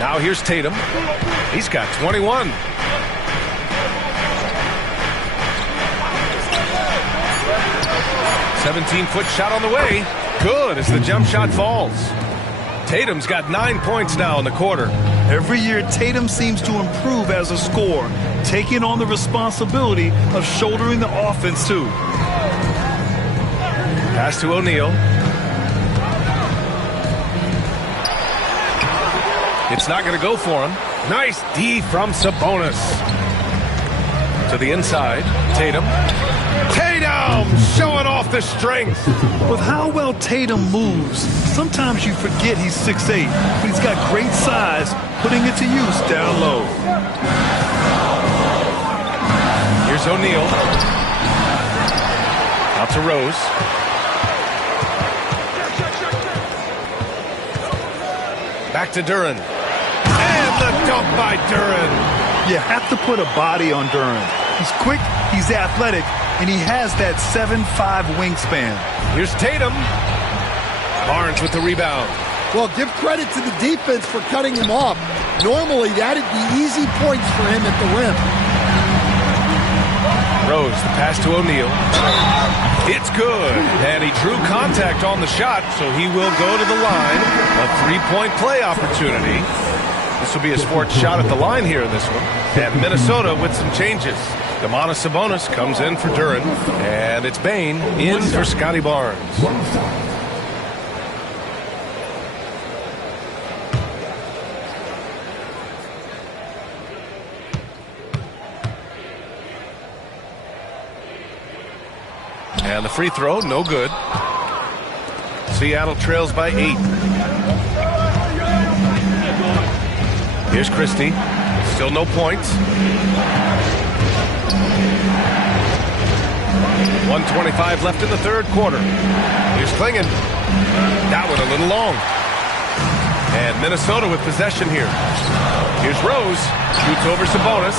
Now here's Tatum. He's got 21. "17-foot shot on the way. Good as the jump shot falls. Tatum's got 9 points now in the quarter. Every year, Tatum seems to improve as a scorer, taking on the responsibility of shouldering the offense, too. Pass to O'Neal. It's not going to go for him. Nice D from Sabonis. To the inside, Tatum. Tatum showing off the strength. With how well Tatum moves, sometimes you forget he's 6'8", but he's got great size, putting it to use down low. Here's O'Neal. Out to Rose. Back to Durant. And the dunk by Durant. You have to put a body on Durant. He's quick, he's athletic, and he has that 7'5" wingspan. Here's Tatum. Barnes with the rebound. Well, give credit to the defense for cutting him off. Normally, that'd be easy points for him at the rim. Rose, the pass to O'Neal. It's good. And he drew contact on the shot, so he will go to the line. A 3-point play opportunity. This will be a sports shot at the line here in this one. And Minnesota with some changes. Domantas Sabonis comes in for Durant. And it's Bane in for Scotty Barnes. And the free throw, no good. Seattle trails by 8. Here's Christie. Still no points. 1:25 left in the third quarter. Here's Klingon. That one a little long. And Minnesota with possession here. Here's Rose. Shoots over Sabonis.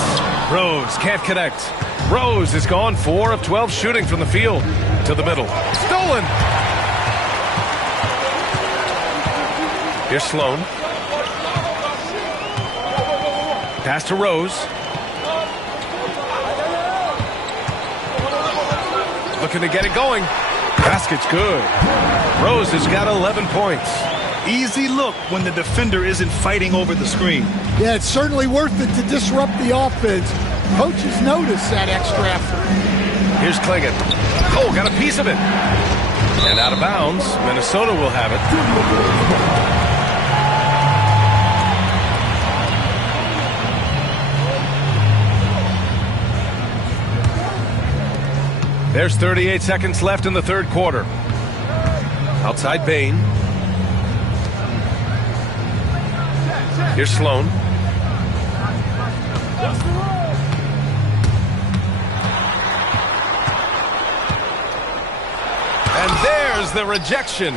Rose can't connect. Rose is gone 4 of 12 shooting from the field. To the middle. Stolen. Here's Sloan. Pass to Rose. Looking to get it going. Basket's good. Rose has got 11 points. easy look when the defender isn't fighting over the screen. Yeah, it's certainly worth it to disrupt the offense. Coaches notice that extra effort. Here's Klingon. Cole got a piece of it. And out of bounds, Minnesota will have it. There's 38 seconds left in the third quarter. Outside Bain. Here's Sloan. And there's the rejection.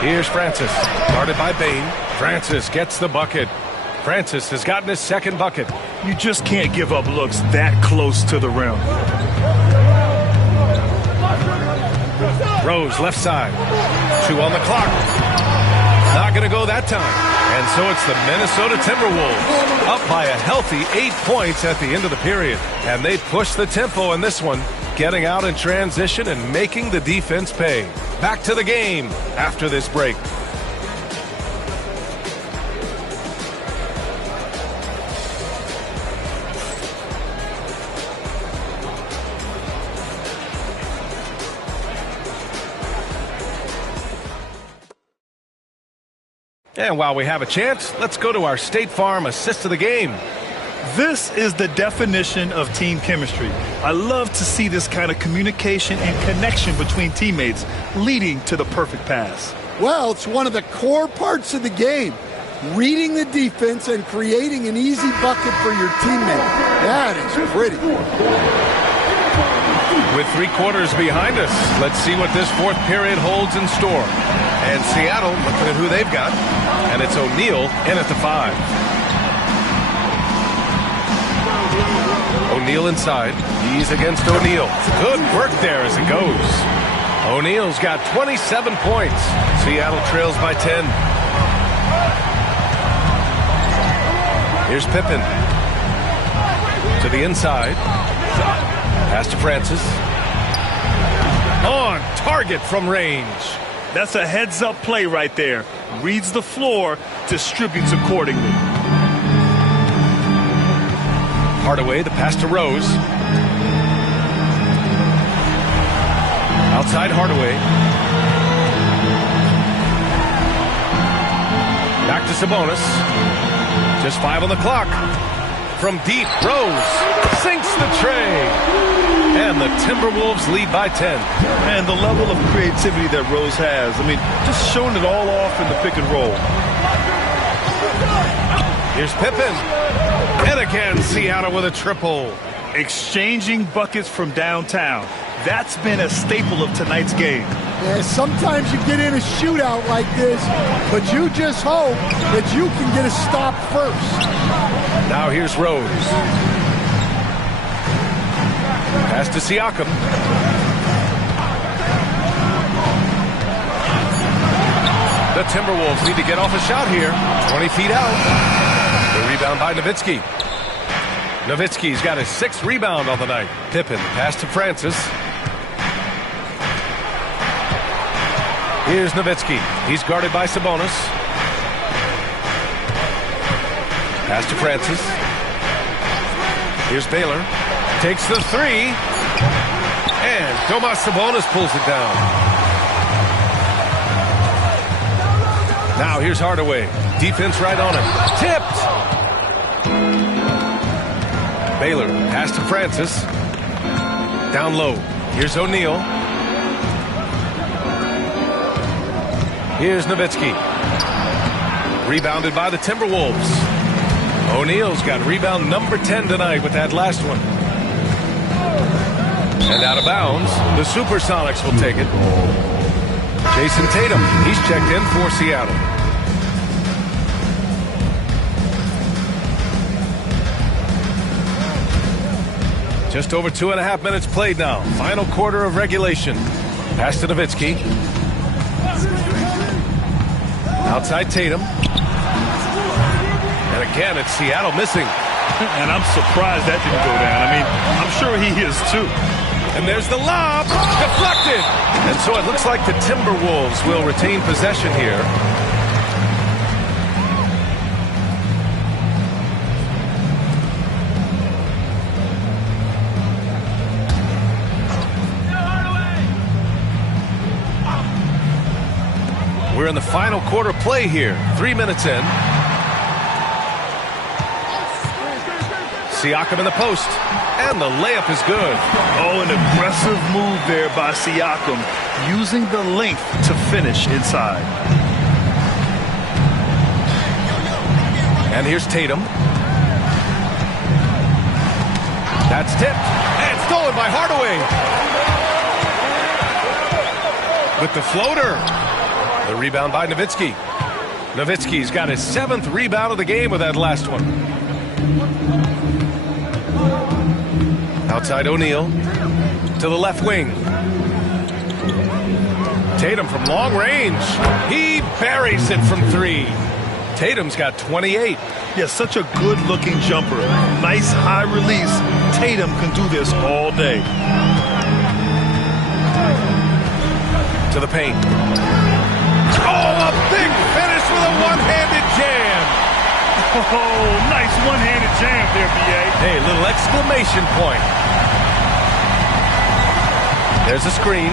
Here's Francis, guarded by Bain. Francis gets the bucket. Francis has gotten his second bucket. You just can't give up looks that close to the rim. Rose, left side. 2 on the clock. Not going to go that time. And so it's the Minnesota Timberwolves up by a healthy 8 points at the end of the period. And they push the tempo in this one, getting out in transition and making the defense pay. Back to the game after this break. And while we have a chance, let's go to our State Farm assist of the game. This is the definition of team chemistry. I love to see this kind of communication and connection between teammates leading to the perfect pass. Well, it's one of the core parts of the game. Reading the defense and creating an easy bucket for your teammate. That is pretty. With 3 quarters behind us, let's see what this fourth period holds in store. And Seattle looking at who they've got. And it's O'Neal in at the 5. O'Neal inside. He's against O'Neal. Good work there as it goes. O'Neal's got 27 points. Seattle trails by 10. Here's Pippen. To the inside. Pass to Francis. On target from range. That's a heads-up play right there. Reads the floor, distributes accordingly. Hardaway, the pass to Rose. Outside Hardaway. Back to Sabonis. Just 5 on the clock. From deep, Rose sinks the tray. And the Timberwolves lead by 10. And the level of creativity that Rose has, I mean, just showing it all off in the pick and roll. Here's Pippen. And again, Seattle with a triple. Exchanging buckets from downtown. That's been a staple of tonight's game. Yeah, sometimes you get in a shootout like this, but you just hope that you can get a stop first. Now here's Rose. Pass to Siakam. The Timberwolves need to get off a shot here. 20 feet out. The rebound by Nowitzki. Nowitzki's got his 6th rebound on the night. Pippen, pass to Francis. Here's Nowitzki. He's guarded by Sabonis. Pass to Francis. Here's Baylor. Takes the 3. And Domas Sabonis pulls it down. Now here's Hardaway. Defense right on him. Tipped. Baylor. Pass to Francis. Down low. Here's O'Neal. Here's Nowitzki. Rebounded by the Timberwolves. O'Neal's got rebound number 10 tonight with that last one. And out of bounds, the Supersonics will take it. Jason Tatum, he's checked in for Seattle. Just over 2.5 minutes played now. Final quarter of regulation. Pass to Nowitzki. Outside Tatum. And again, it's Seattle missing. And I'm surprised that didn't go down. I mean, I'm sure he is too. And there's the lob. Deflected. And so it looks like the Timberwolves will retain possession here. We're in the final quarter play here. 3 minutes in. Siakam in the post. And the layup is good. Oh, an aggressive move there by Siakam, using the length to finish inside. And here's Tatum. That's tipped. And stolen by Hardaway. With the floater. The rebound by Nowitzki. Nowitzki's got his 7th rebound of the game with that last one. Outside O'Neal. To the left wing. Tatum from long range. He buries it from 3. Tatum's got 28. Yeah, such a good-looking jumper. Nice high release. Tatum can do this all day. To the paint. Oh, a big finish with a one-handed jam. Oh, nice one-handed jam there, B.A. Hey, little exclamation point. There's a screen.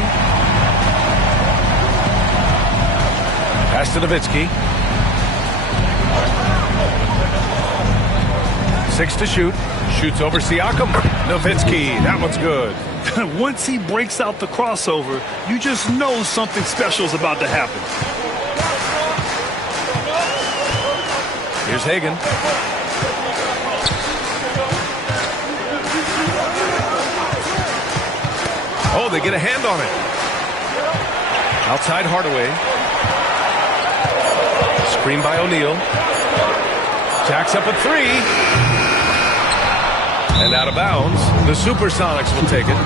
Pass to Nowitzki. 6 to shoot. Shoots over Siakam. Nowitzki, that one's good. Once he breaks out the crossover, you just know something special is about to happen. Here's Hagan. Oh, they get a hand on it. Outside Hardaway. Screen by O'Neal. Jacks up a 3. And out of bounds. The Supersonics will take it.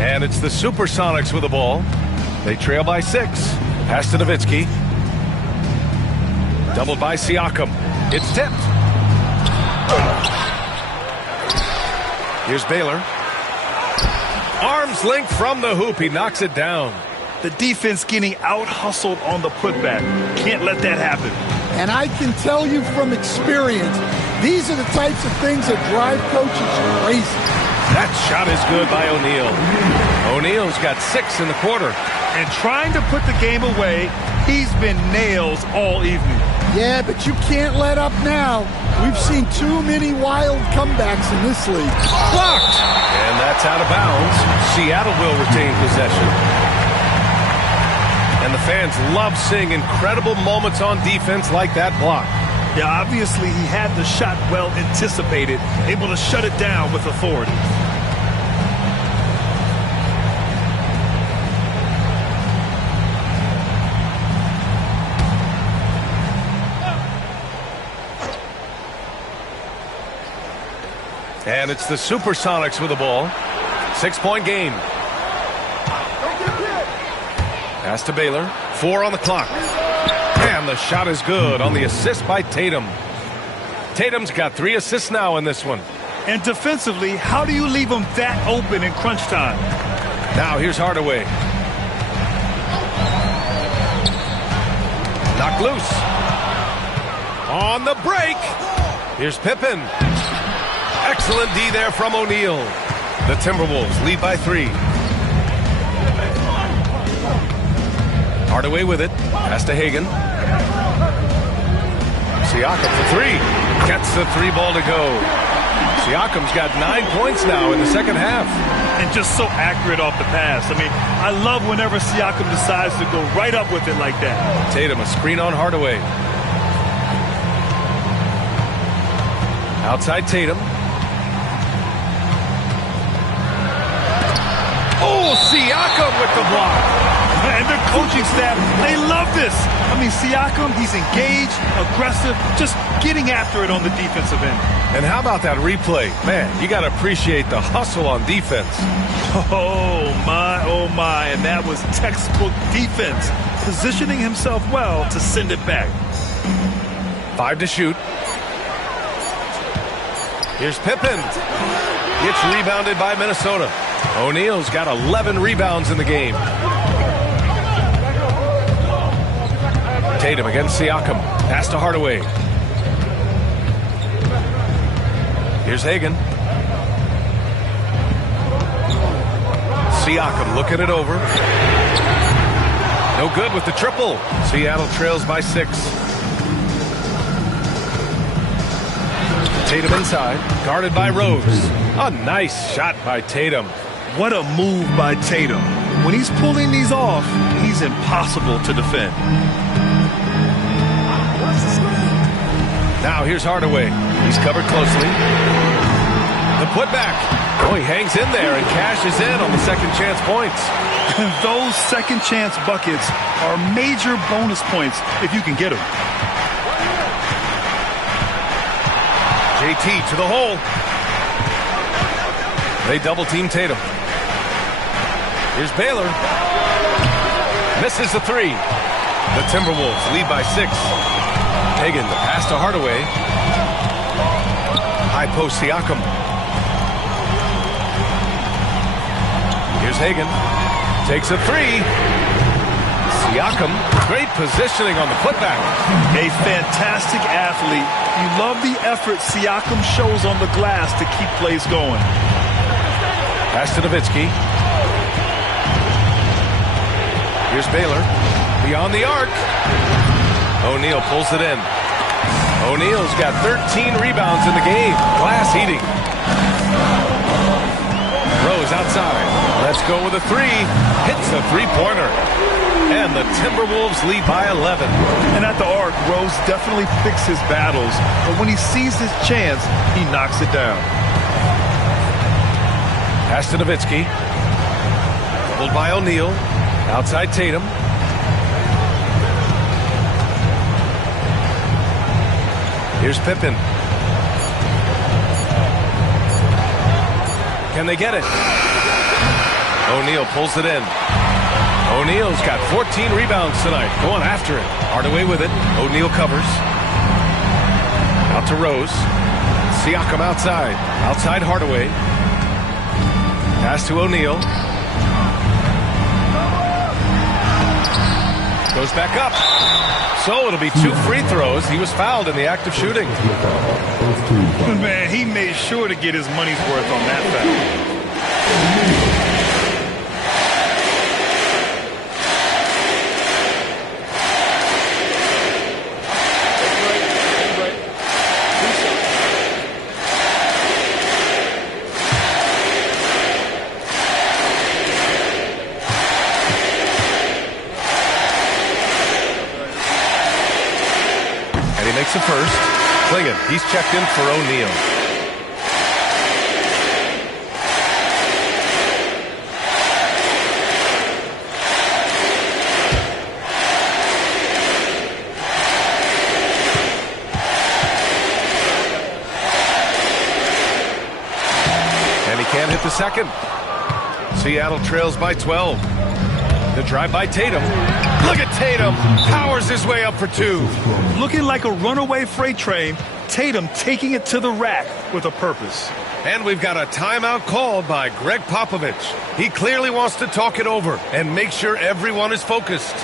And it's the Supersonics with the ball. They trail by 6. Pass to Nowitzki. Doubled by Siakam. It's tipped. Here's Baylor. Arm's length from the hoop. He knocks it down. The defense getting out-hustled on the putback. Can't let that happen. And I can tell you from experience, these are the types of things that drive coaches crazy. That shot is good by O'Neal. O'Neal's got 6 in the quarter. And trying to put the game away, he's been nails all evening. Yeah, but you can't let up now. We've seen too many wild comebacks in this league. Blocked! And that's out of bounds. Seattle will retain possession. And the fans love seeing incredible moments on defense like that block. Yeah, obviously he had the shot well anticipated, able to shut it down with authority. And it's the Supersonics with the ball. 6-point game. Pass to Baylor. 4 on the clock. And the shot is good on the assist by Tatum. Tatum's got 3 assists now in this one. And defensively, how do you leave him that open in crunch time? Now here's Hardaway. Knocked loose. On the break. Here's Pippen. Excellent D there from O'Neal. The Timberwolves lead by 3. Hardaway with it. Pass to Hagan. Siakam for 3. Gets the 3 ball to go. Siakam's got 9 points now in the second half. And just so accurate off the pass. I mean, I love whenever Siakam decides to go right up with it like that. Tatum, a screen on Hardaway. Outside Tatum. Oh, Siakam with the block. And their coaching staff, they love this. I mean, Siakam, he's engaged, aggressive, just getting after it on the defensive end. And how about that replay? Man, you got to appreciate the hustle on defense. Oh, my. And that was textbook defense, positioning himself well to send it back. 5 to shoot. Here's Pippen. Gets rebounded by Minnesota. O'Neal's got 11 rebounds in the game. Tatum against Siakam. Pass to Hardaway. Here's Hagan. Siakam looking it over. No good with the triple. Seattle trails by 6. Tatum inside, guarded by Rose. A nice shot by Tatum. What a move by Tatum. When he's pulling these off, he's impossible to defend. Now here's Hardaway. He's covered closely. The putback. Oh, he hangs in there and cashes in on the second chance points. Those second chance buckets are major bonus points if you can get them. JT to the hole. They double team Tatum. Here's Baylor. Misses the 3. The Timberwolves lead by 6. Hagan, the pass to Hardaway. High post Siakam. Here's Hagan. Takes a 3. Siakam, great positioning on the putback. A fantastic athlete. You love the effort Siakam shows on the glass to keep plays going. Pass to Nowitzki. Here's Baylor. Beyond the arc. O'Neal pulls it in. O'Neal's got 13 rebounds in the game. Glass heating. Rose outside. Let's go with a 3. Hits a three-pointer. And the Timberwolves lead by 11. And at the arc, Rose definitely picks his battles. But when he sees his chance, he knocks it down. Pass to Nowitzki. Pulled by O'Neal. Outside Tatum. Here's Pippen. Can they get it? O'Neal pulls it in. O'Neal's got 14 rebounds tonight. Going after it. Hardaway with it. O'Neal covers. Out to Rose. Siakam outside. Outside Hardaway. Pass to O'Neal. Goes back up. So it'll be 2 free throws. He was fouled in the act of shooting. Man, he made sure to get his money's worth on that foul. Makes the first. Klingon, he's checked in for O'Neal. And he can't hit the second. Seattle trails by 12. The drive by Tatum. Look at Tatum. Powers his way up for 2. Looking like a runaway freight train, Tatum taking it to the rack with a purpose. And we've got a timeout called by Greg Popovich. He clearly wants to talk it over and make sure everyone is focused.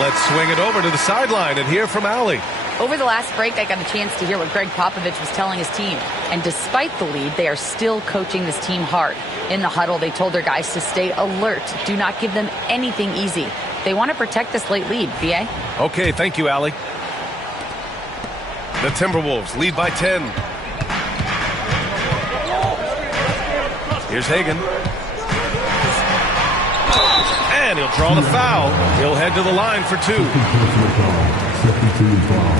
let's swing it over to the sideline and hear from Allie. Over the last break, I got a chance to hear what Greg Popovich was telling his team. And despite the lead, they are still coaching this team hard. In the huddle, they told their guys to stay alert. Do not give them anything easy. They want to protect this late lead, B.A. Okay, thank you, Allie. The Timberwolves lead by 10. Here's Hagan. And he'll draw the foul. He'll head to the line for 2. Second team foul.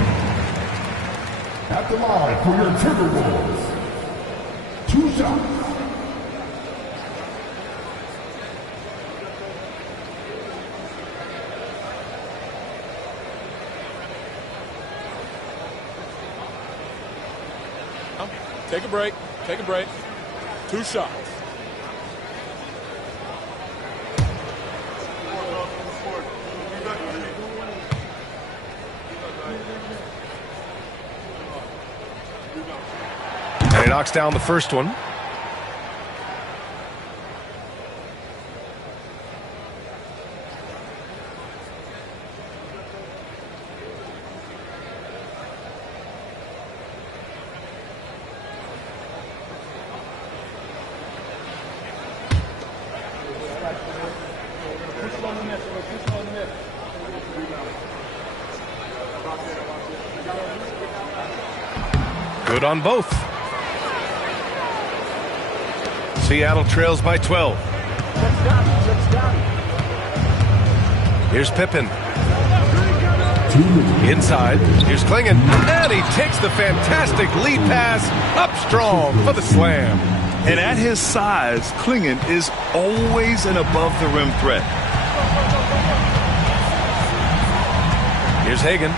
At the line for your Timberwolves. 2 shots. Take a break. Take a break. 2 shots. And he knocks down the first one. Good on both. Seattle trails by 12. Here's Pippen. Inside. Here's Klingon. And he takes the fantastic lead pass up strong for the slam. And at his size, Klingon is always an above-the-rim threat. Here's Hagan.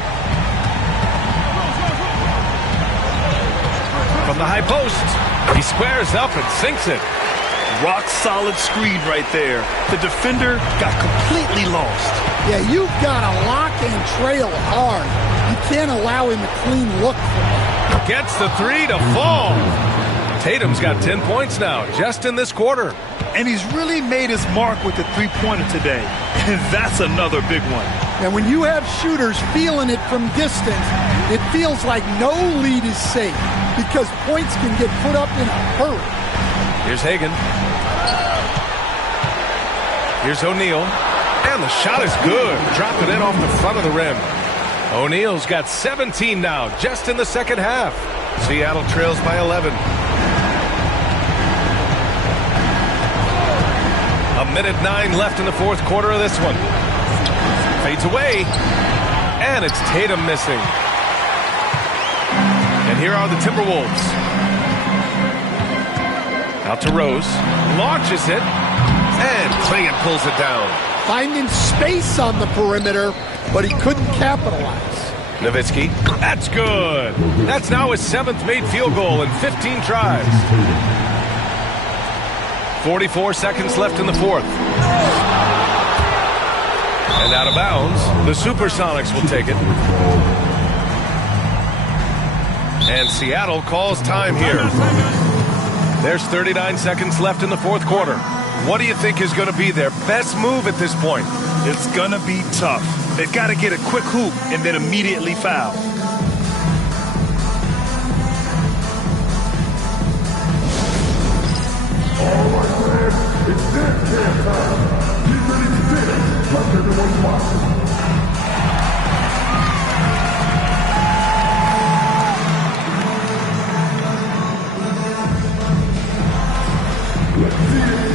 From the high post. He squares up and sinks it. Rock solid screen right there. The defender got completely lost. Yeah, you've got to lock and trail hard. You can't allow him a clean look from that. Gets the 3 to fall. Tatum's got 10 points now, just in this quarter. And he's really made his mark with the three-pointer today. And that's another big one. And when you have shooters feeling it from distance, it feels like no lead is safe because points can get put up in a hurry. Here's Hagan. Here's O'Neal. And the shot is good. Dropped it in off the front of the rim. O'Neal's got 17 now, just in the second half. Seattle trails by 11. A minute 9 left in the fourth quarter of this one. Fades away. And it's Tatum missing. And here are the Timberwolves. Out to Rose. Launches it. And Klingon pulls it down. Finding space on the perimeter, but he couldn't capitalize. Nowitzki. That's good. That's now his 7th made field goal in 15 tries. 44 seconds left in the fourth. And out of bounds, the Supersonics will take it. And Seattle calls time here. There's 39 seconds left in the fourth quarter. What do you think is going to be their best move at this point? It's going to be tough. They've got to get a quick hoop and then immediately foul. All right, man. It's dance camp time. Get ready to dance like everyone's watching. Let's see it.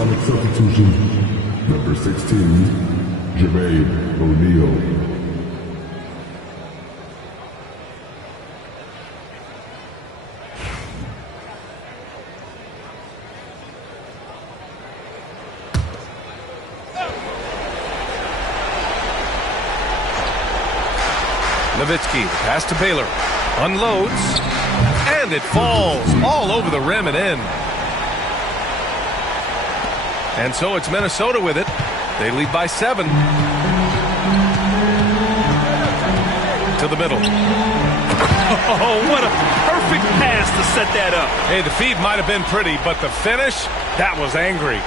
atomic substitution. Number 16, Jermaine O'Neal. Nowitzki, pass to Baylor, unloads, and it falls all over the rim and in. And so it's Minnesota with it. They lead by 7. To the middle. Oh, what a perfect pass to set that up. Hey, the feed might have been pretty, but the finish, that was angry.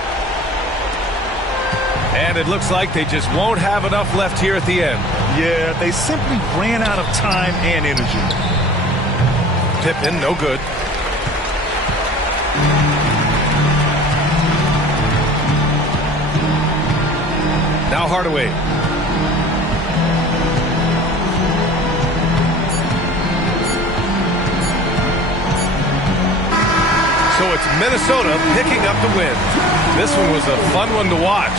And it looks like they just won't have enough left here at the end. Yeah, they simply ran out of time and energy. Pippen, no good. Now Hardaway. So it's Minnesota picking up the win. This one was a fun one to watch.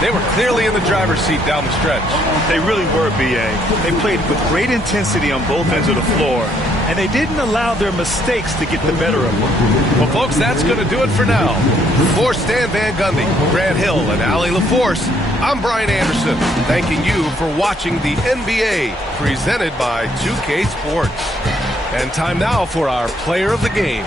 They were clearly in the driver's seat down the stretch. They really were, B.A. They played with great intensity on both ends of the floor, and they didn't allow their mistakes to get the better of them. Well, folks, that's going to do it for now. For Stan Van Gundy, Grant Hill, and Allie LaForce, I'm Brian Anderson, thanking you for watching the NBA, presented by 2K Sports. And time now for our player of the game.